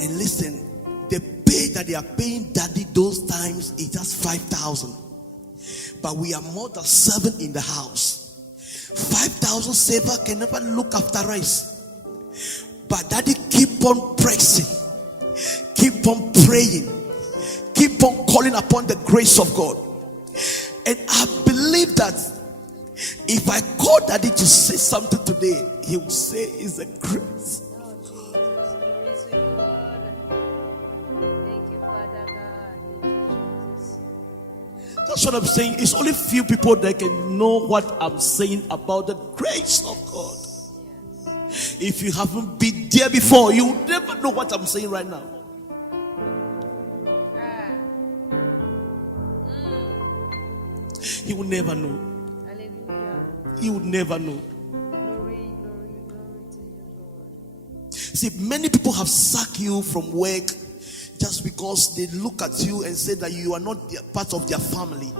And listen, the pay that they are paying daddy those times is just 5,000, but we are more than 7 in the house. 5,000 saver can never look after rice. But daddy keep on pressing, keep on praying, keep on calling upon the grace of God. And I believe that if I call daddy to say something today, he will say it's a grace. That's what I'm saying. It's only few people that can know what I'm saying about the grace of God. If you haven't been there before, you will never know what I'm saying right now. You will never know. You will never know. See, many people have sacked you from work just because they look at you and say that you are not part of their family.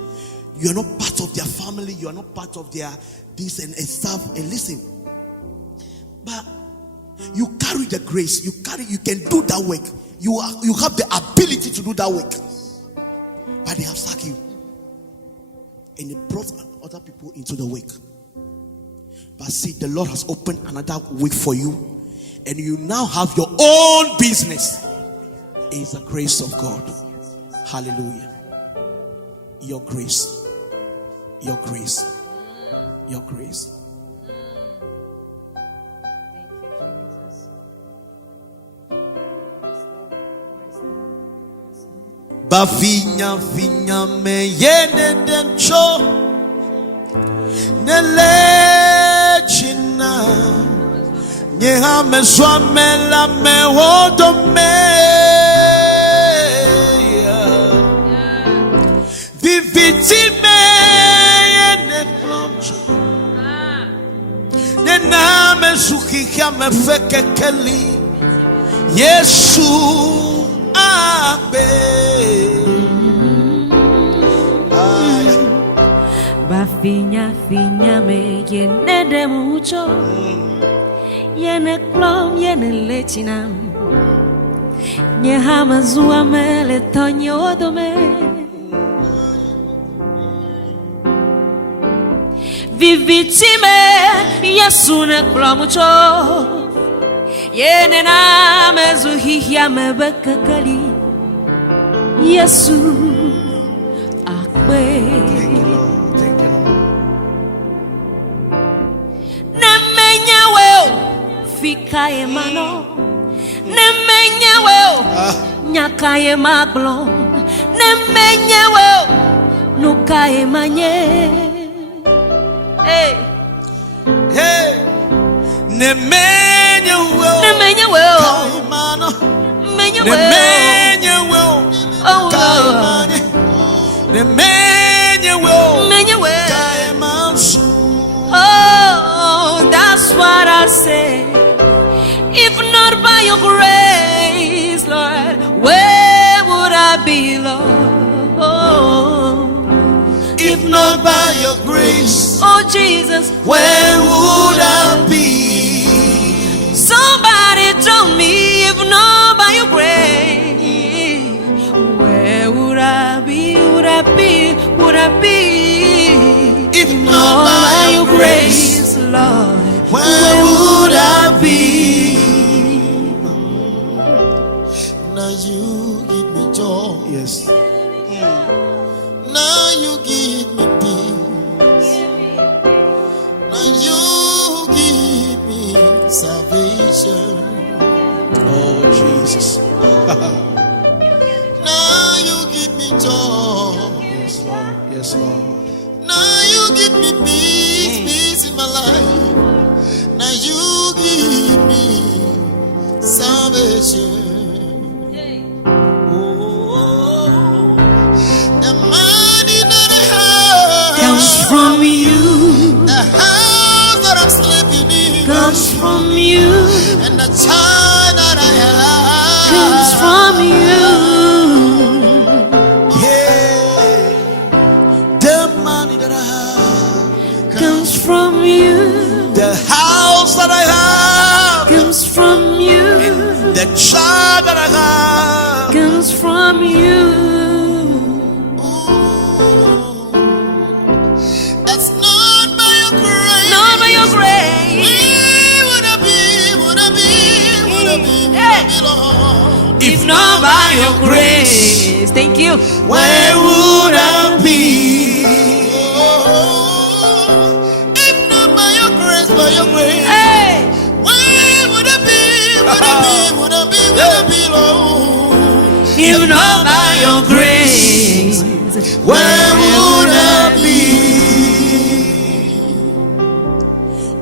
You are not part of their family. You are not part of their this and stuff. And listen, but you carry the grace. You can do that work. You have the ability to do that work. But they have sacked you. And they brought other people into the work. But see, the Lord has opened another way for you. And you now have your own business. It's the grace of God. Hallelujah. Your grace. Your grace. Your grace. Ba vinya me yene dencho nele china nyeha me swame la me wodo me viviti me yene ploncho nena me suki hihia me feke keli. Yesu abe. Bafinya finya me yene de mucho. Yene klom yene lechinam. Nye hamazua me le tonyo dome. Vivitime Yesu ne klom mucho. Yene na mezu hihia me bekakali. Yesu akbe. Fikaye mano, ne menye weo, nyakaye maglo, ne menye weo, nukaye manye. Hey, hey, ne menye weo, ne menye weo, kaye mano, menye ne weo, menye weo, oh kaye manye, ne menye weo, menye weo, kaye mansu. Oh, that's what I say. If not by your grace, Lord, where would I be, Lord? Oh, If not by your grace, oh Jesus, where would I be? somebody tell me, if not by your grace, where would I be? Would I be? Would I be? If not by your grace, Lord, where would I be? Now you give me joy. Yes. Now you give me peace. Now you give me salvation. Oh, Jesus. Now you give me joy. Yes, Lord. Yes, Lord. Now you give me peace, peace in my life. Now you give me salvation. Oh, the money that I have comes from you, the house that I'm sleeping in comes from you, and the child that I have comes from you. Yeah. The money that I have, Comes from you, the house that I have, comes from you, the child that I have. comes from you. It's not by your grace. Not by your grace. Would I be, Lord? If not by your grace, thank you. Where would I be? Oh, if not by your grace, Hey, where would I be? Would I be, Lord? if not by your grace, Where would I be?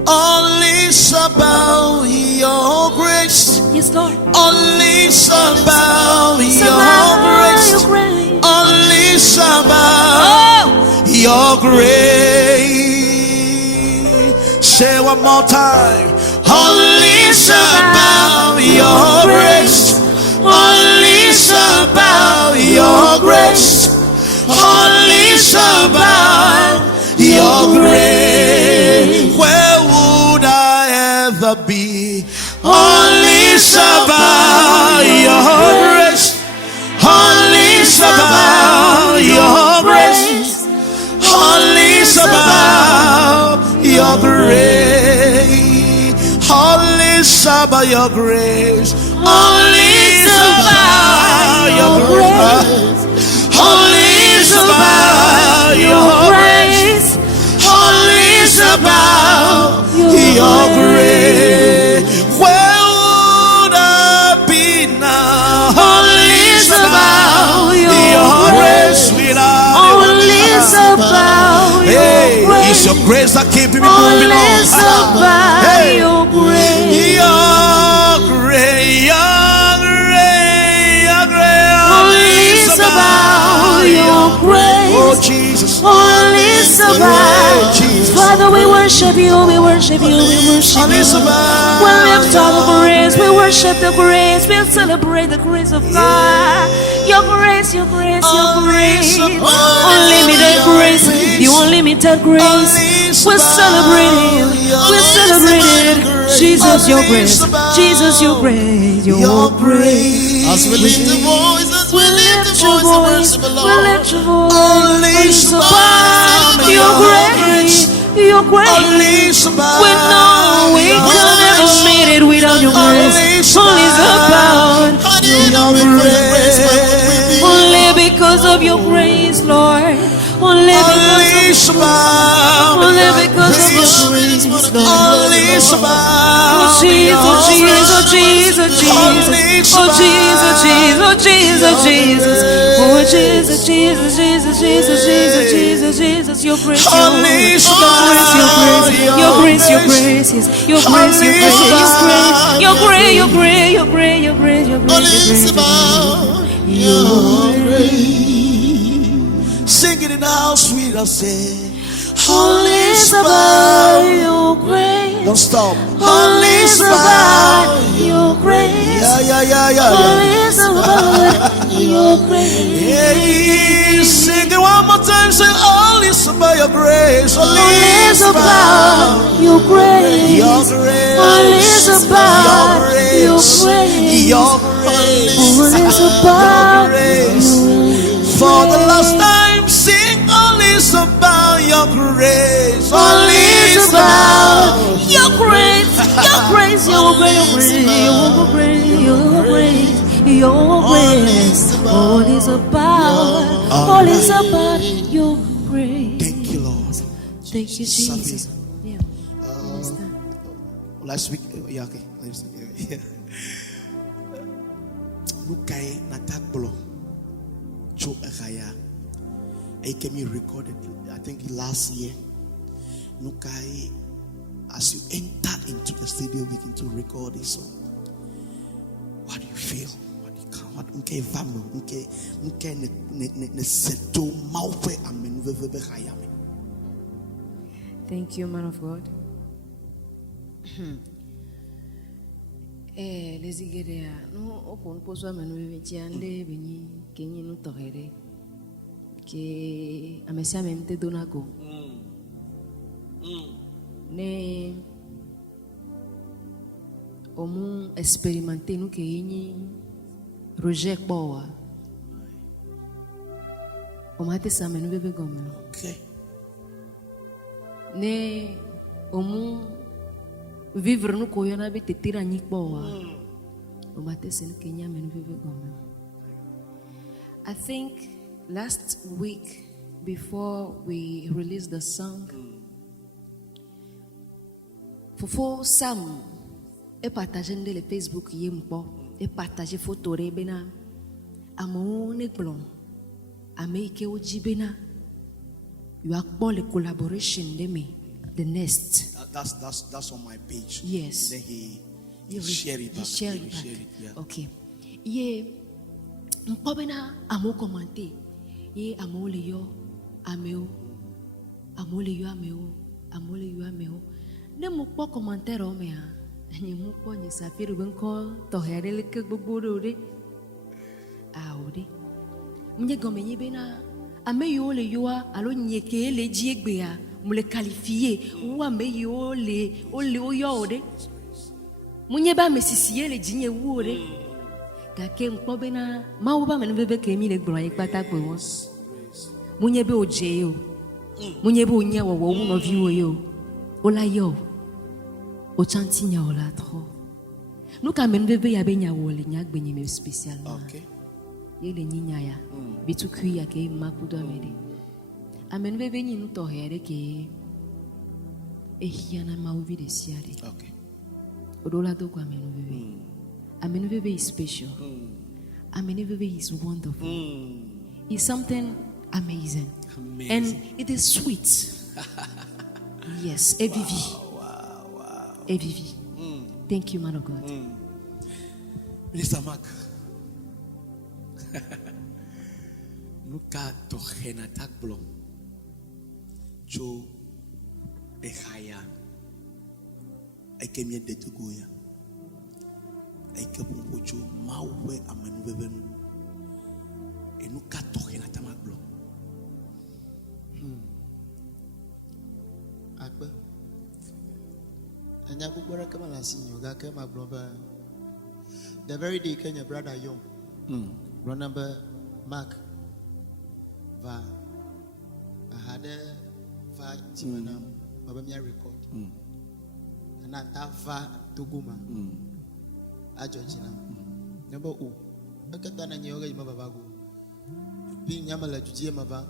Only about your grace. yes, Lord. Only about your Survive grace. your grace. Only about Oh, your grace. Say one more time. Only about your grace. Only about your grace. Only about your grace. Where would I ever be? Only about your grace. Only about your grace. Only about your grace. Only about your grace. Only about your grace. Only about your grace. Only about your grace. Where would I be now? Only about your grace. only about Hey, your grace. it's your grace that keep me moving Only on. about Hey, your grace. your grace, your grace, your grace. Only about your grace. grace. Jesus. Only survive. Jesus. Father, we worship you, we worship you, we worship Only you. survive. We lift up the grace, we worship the grace, we celebrate the grace of God. Your grace, your grace, your grace. Unlimited grace, the unlimited grace. We celebrate you, we celebrate it. Jesus, your grace, Jesus, your grace, your grace. As we lift the voices, we lift the voice of worship, We Lord. lift your voice, only survive your grace, your grace. We know we could never made it without your grace. Only survive I need no grace, where would we be? only because of your grace, Lord. Only because of only because of your grace, Lord. Oh Jesus, Jesus, Jesus, Jesus. Oh Jesus, Jesus, Jesus, Jesus. Oh Jesus, Jesus, Jesus, Jesus, Jesus, Jesus, Jesus. Your grace, your grace, your grace, your grace, your grace, your grace, your grace, your grace, your grace, your grace, your grace, your grace, your grace, your grace. Sing it in the house, sweet, I'll say. Only survive your grace. Don't stop. Only survive your grace. Yeah. Only survive your grace. Yeah, sing it one more time. Say, only survive your grace. Only survive your grace. Your grace. Only survive your grace. Your grace. Only survive For the last time, sing only survive your grace. only survive your grace. Your grace, your grace, your grace, your grace, your grace. Only survive, only survive your grace. Thank you, Lord. Thank you, Jesus. Yeah. Last week, yeah, okay. Last week, yeah. Nukai natakbolo. Cho akaya. I came here recorded, I think last year. Nukai, as you enter into the studio, begin to record this song. What do you feel? What do you come? What unke vamo? Unke ne seto maupe amen veve hayame. Thank you, man of God. Les igéria, nous opon poso amenu vetiande beni kenyi nu torere que amesia mente donago. Ne omun expérimenter nous que yini rejet boa. O mate sa menu bebe gomme. Okay. Ne omun vivre nous koyona be tetira nyik boa. O mate sen kenya menu bebe gomme. I think last week before we released the song, Fofo Sam e partager le Facebook yempo e partager photo rebena amo ne blon Amerike ojibena you are the collaboration de me the next That's on my page. yes Then he shared it back. he shared it back. Yeah. Okay ye mpobena amo commenter ye amo le yo ameo ne mo po commentaire o me ha ni mo po ni Saphir ben ko to here le ke gbogbo de audi mnye gome nyi bena ame yo le yo alo nye ke le ji egbe ya mo le qualifier wo ame yo le o yo ode munye ba mesisie le jinye wu ode ka ke mpo bena ma wo ba me bebe ke mi le gboro yi pata pe won munye be oje yo munye be onye wo wo no vi wo yo ola yo o chanti nya ola tro nous quand même bébé ya benya wole nya gbenye me spécialement Okay. yele nyinya ya bituku ya ke makudo amede amen bébé nyi nuto here ke ehiana ma ovi de siare Okay. odola to kwa amen bébé is special amen bébé is wonderful is something amazing. And it is sweet. Yes, Evivi. Wow. Evivi. Thank you, man of God. Minister Mark. Nuka tohena takblo. Jo ehaya. Aike mie de tugoya. Aike pompocho mawe amanubebenu. Enuka tohena tamaglo. Akba. And you go come and see you. Got my brother. The very day can your brother young. Run number Mark. Va. I had a va Timana. Baba me record. And I have va to Guma. A Georgina. Number O. Look at that and you already Mabago. Being Yamala to Jimaba.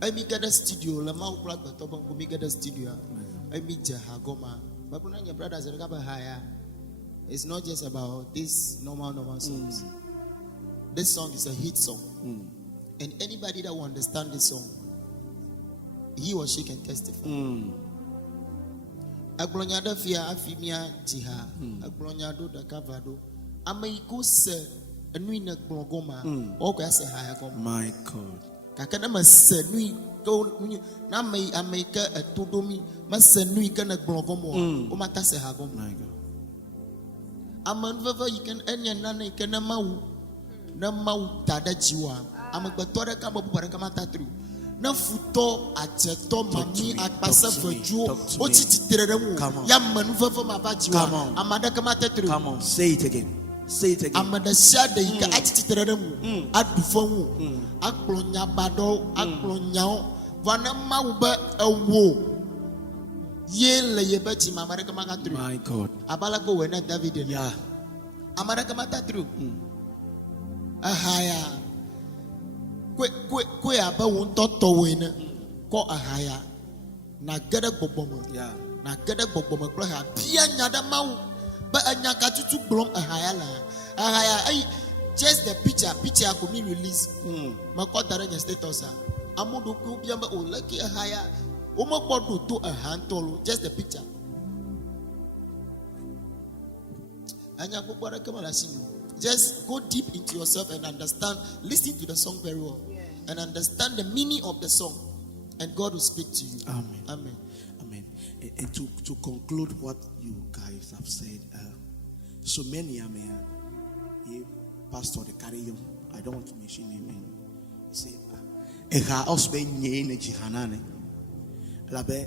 I meet a studio, La Mount Black, but Toba will make a studio. I meet Jahagoma. But when your brothers are a higher, it's not just about this normal songs. This song is a hit song. And anybody that will understand this song, he or she can testify. Aglonyada Fia Afimia Jiha, Aglonyado da Cavado, Amaiku se a Nuina Glogoma, or Gassa Hayagoma. My God. Kakanama said, "We go now. May I make a Todomi? Must send we can a Glogomo, Omatase Hagom. My God. I'm on Vava, you can end your nanny, can a mau, no mau tadajiwa. I'm a Batora Kamabakamata through. No futo at a tom, mammy, at Passa for Jew, what's it? Yaman Vava Mabajiwa, Amada Kamata through. Come on, say it again. Say it again. I'm a shadow, you can attitude at the phone. Aklonya Bado, Aklonya, Vanamauba, a wo. Ye lay betty, Mamaraka through. My God. Abalago, when at David, Yeah. Amarakamata through. A higher. Quick, about one toto winner. Call a higher. Nagada Boboma. Yeah. Nagada Boboma, Pianada Mau. But I got to blow a higher. Just the picture could be released. Makota status. Amudu Kubiamba or lucky a higher. Omakodu to a hand tolo, just the picture. Just go deep into yourself and understand, listen to the song very well, and understand the meaning of the song, and God will speak to you. Amen. Amen. Amen. And to conclude what you guys have said, so many are here. Pastor the carry I don't want to mention him. He said, "Eha osbe nye ne jihanane." Labe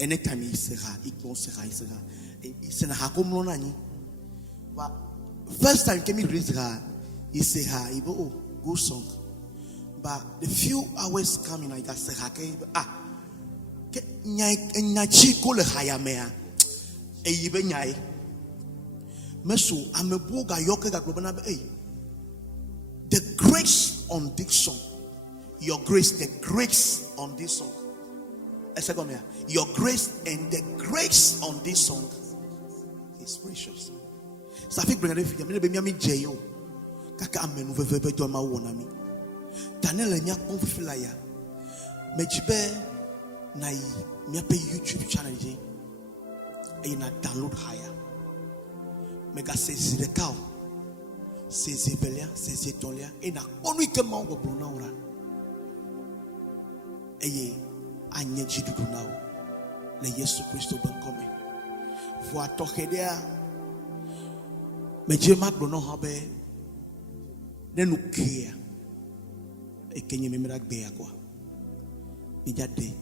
anytime he say ha, ignore say ha, he say ha. He say na hakomlo na ni. But first time came he release ha, he say ha, he go good song. But the few hours coming, I just say ha, ke nyachi kole haya mea, eyibe nyai. Meso amebuga yoke ga globana be. The grace on this song, your grace, the grace on this song. Your grace and the grace on this song is precious. Saphir bring it. Me be mi jeyo. Kaka amenu veve do ma wona mi. Daniel nya konfila ya. Mejibe na yi mi ape YouTube channel je. E na download higher. Mega sezi de cow. Sezi belia, sezi tolia. E na onu ke ma ngo blona ora. Eye anye jidudu now. Le Yesu Christo ben come. Vo atokedea. Meje magbono habe. Nenu kia. E kenye memera gbe akwa. Nijade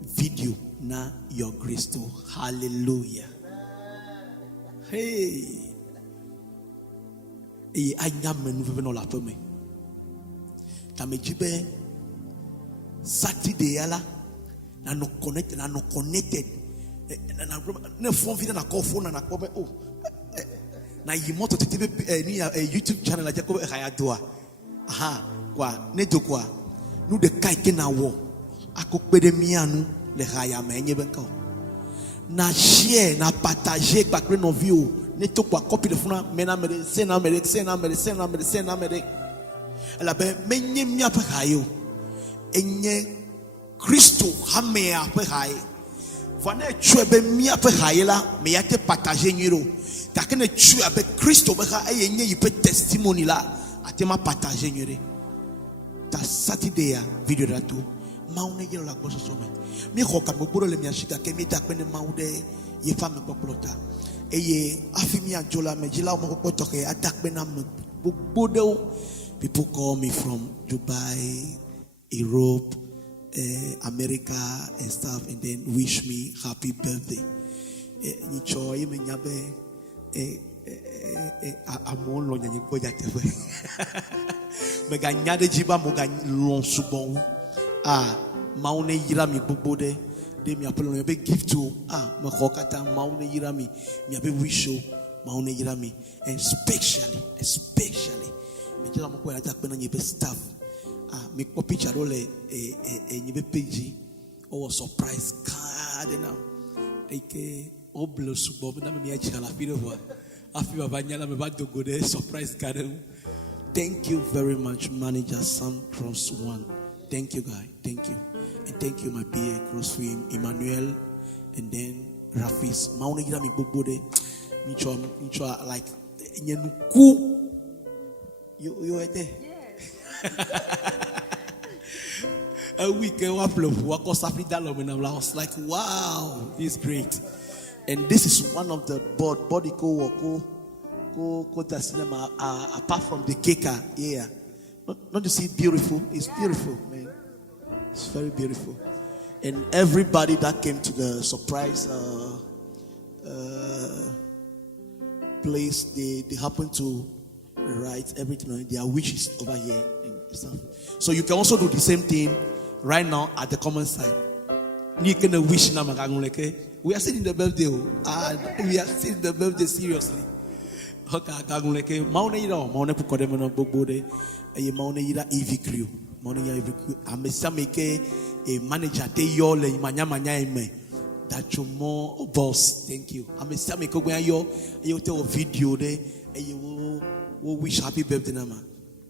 video na your grace to. Hallelujah. Hey. E anya menu veve no la peme. Tamejibe Saturday yala na no connected na na phone video na call phone na ko be oh na yimoto tete ni YouTube channel aja ko haya doa aha kwa ne to kwa nu de kai ke na wo akokpede mianu le haya menye benka na share na partager pa kre no view ne to kwa copy de phone mena mere sena mere la be menye mia pa hayo enye Christo hamea pe hai vane chwebe mia pe hai la me yate partager nyiro takene chwe abe Christo be ha enye yipe testimony la atema partager nyere ta Saturday video da to maune yelo la boso so me mi khoka gboro le mi ashika ke mi da pe ne maude ye femme poplota eye afimi ajola me jila mo ko toke adak pe na me gbogbo. People call me from Dubai, Europe, America and stuff, and then wish me happy birthday. Nichoy me nyabe amon lo nyanyi ko jatewe. Me ganyade jiba mo gan lon subon. Maune yira mi bobode. De mi apelo me be gift to me kokata maune yira mi be wish you maune yira mi, and especially Jela mo ko ya tak na nyebe staff me ko picture role nyebe page o surprise card na eke oblo subo na me ya jala fire vo afi baba nyala me ba dogo de surprise card. Thank you very much, manager Sam Cross One. Thank you guys, thank you, and thank you my PA Crosswim Emmanuel, and then Rafis mauna gira mi bobode nicho like nyenuku. You were there? Yes. A week I was like, wow, this is great. And this is one of the body go cinema apart from the cake. Yeah. Not to see beautiful. It's beautiful, man. It's very beautiful. And everybody that came to the surprise place, they happen to write everything, their wishes over here and stuff. So you can also do the same thing right now at the comment side. You can wish now, we are sitting the birthday. We are sitting the birthday seriously. Okay, Maune Pukodemon Bobode, a Maune EV crew. Maune EV crew. I'm a manager, they yole, Manya me. That you more boss. Thank you. I'm a Samiko where you tell a video there and you will wish happy birthday, Nama.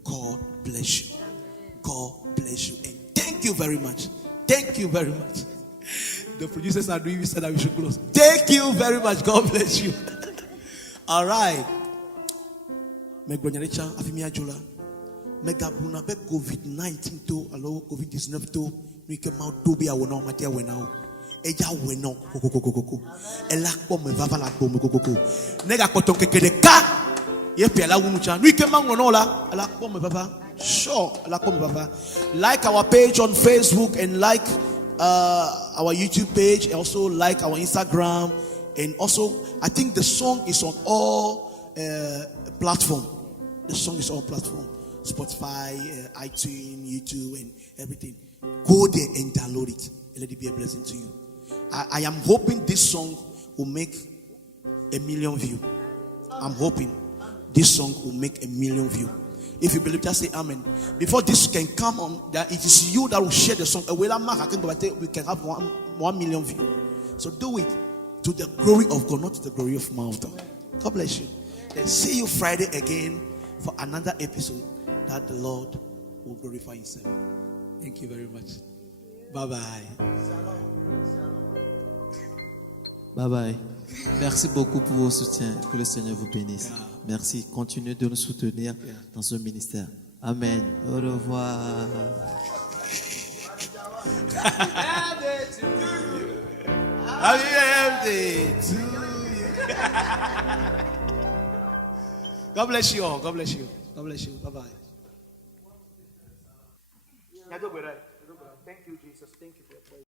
God bless you. God bless you. And thank you very much. Thank you very much. The producers are doing, we said that we should close. Thank you very much. God bless you. All right. Megbanyarecha afimia jola. Megabuna be COVID-19 to allow COVID-19 to we came out to be our normal matia wenao. Eja weno kokokokoko. Elakpo me vava la bo me kokoko. Nega kotonke kedeka. Yepi ala wunucha. We came out wonola. Elakpo me vava. Sure. Elakpo me vava. Like our page on Facebook and like our YouTube page, and also like our Instagram, and also I think the song is on all platforms. The song is on platform, Spotify, iTunes, YouTube, and everything. Go there and download it, and let it be a blessing to you. I am hoping this song will make 1 million views. I'm hoping this song will make 1 million views. If you believe, just say amen. Before this can come on, that it is you that will share the song. We can have 1 million views. So do it to the glory of God, not to the glory of Mawuto. God bless you. Then see you Friday again for another episode that the Lord will glorify Himself. Thank you very much. Bye bye. Bye bye. Merci beaucoup pour vos soutiens. Que le Seigneur vous bénisse. Yeah. Merci. Continuez de nous soutenir dans ce ministère. Amen. Au revoir. Happy birthday to you. Happy birthday to you. God bless you all. God bless you. God bless you. Bye bye. Thank you, Jesus. Thank you for your prayer.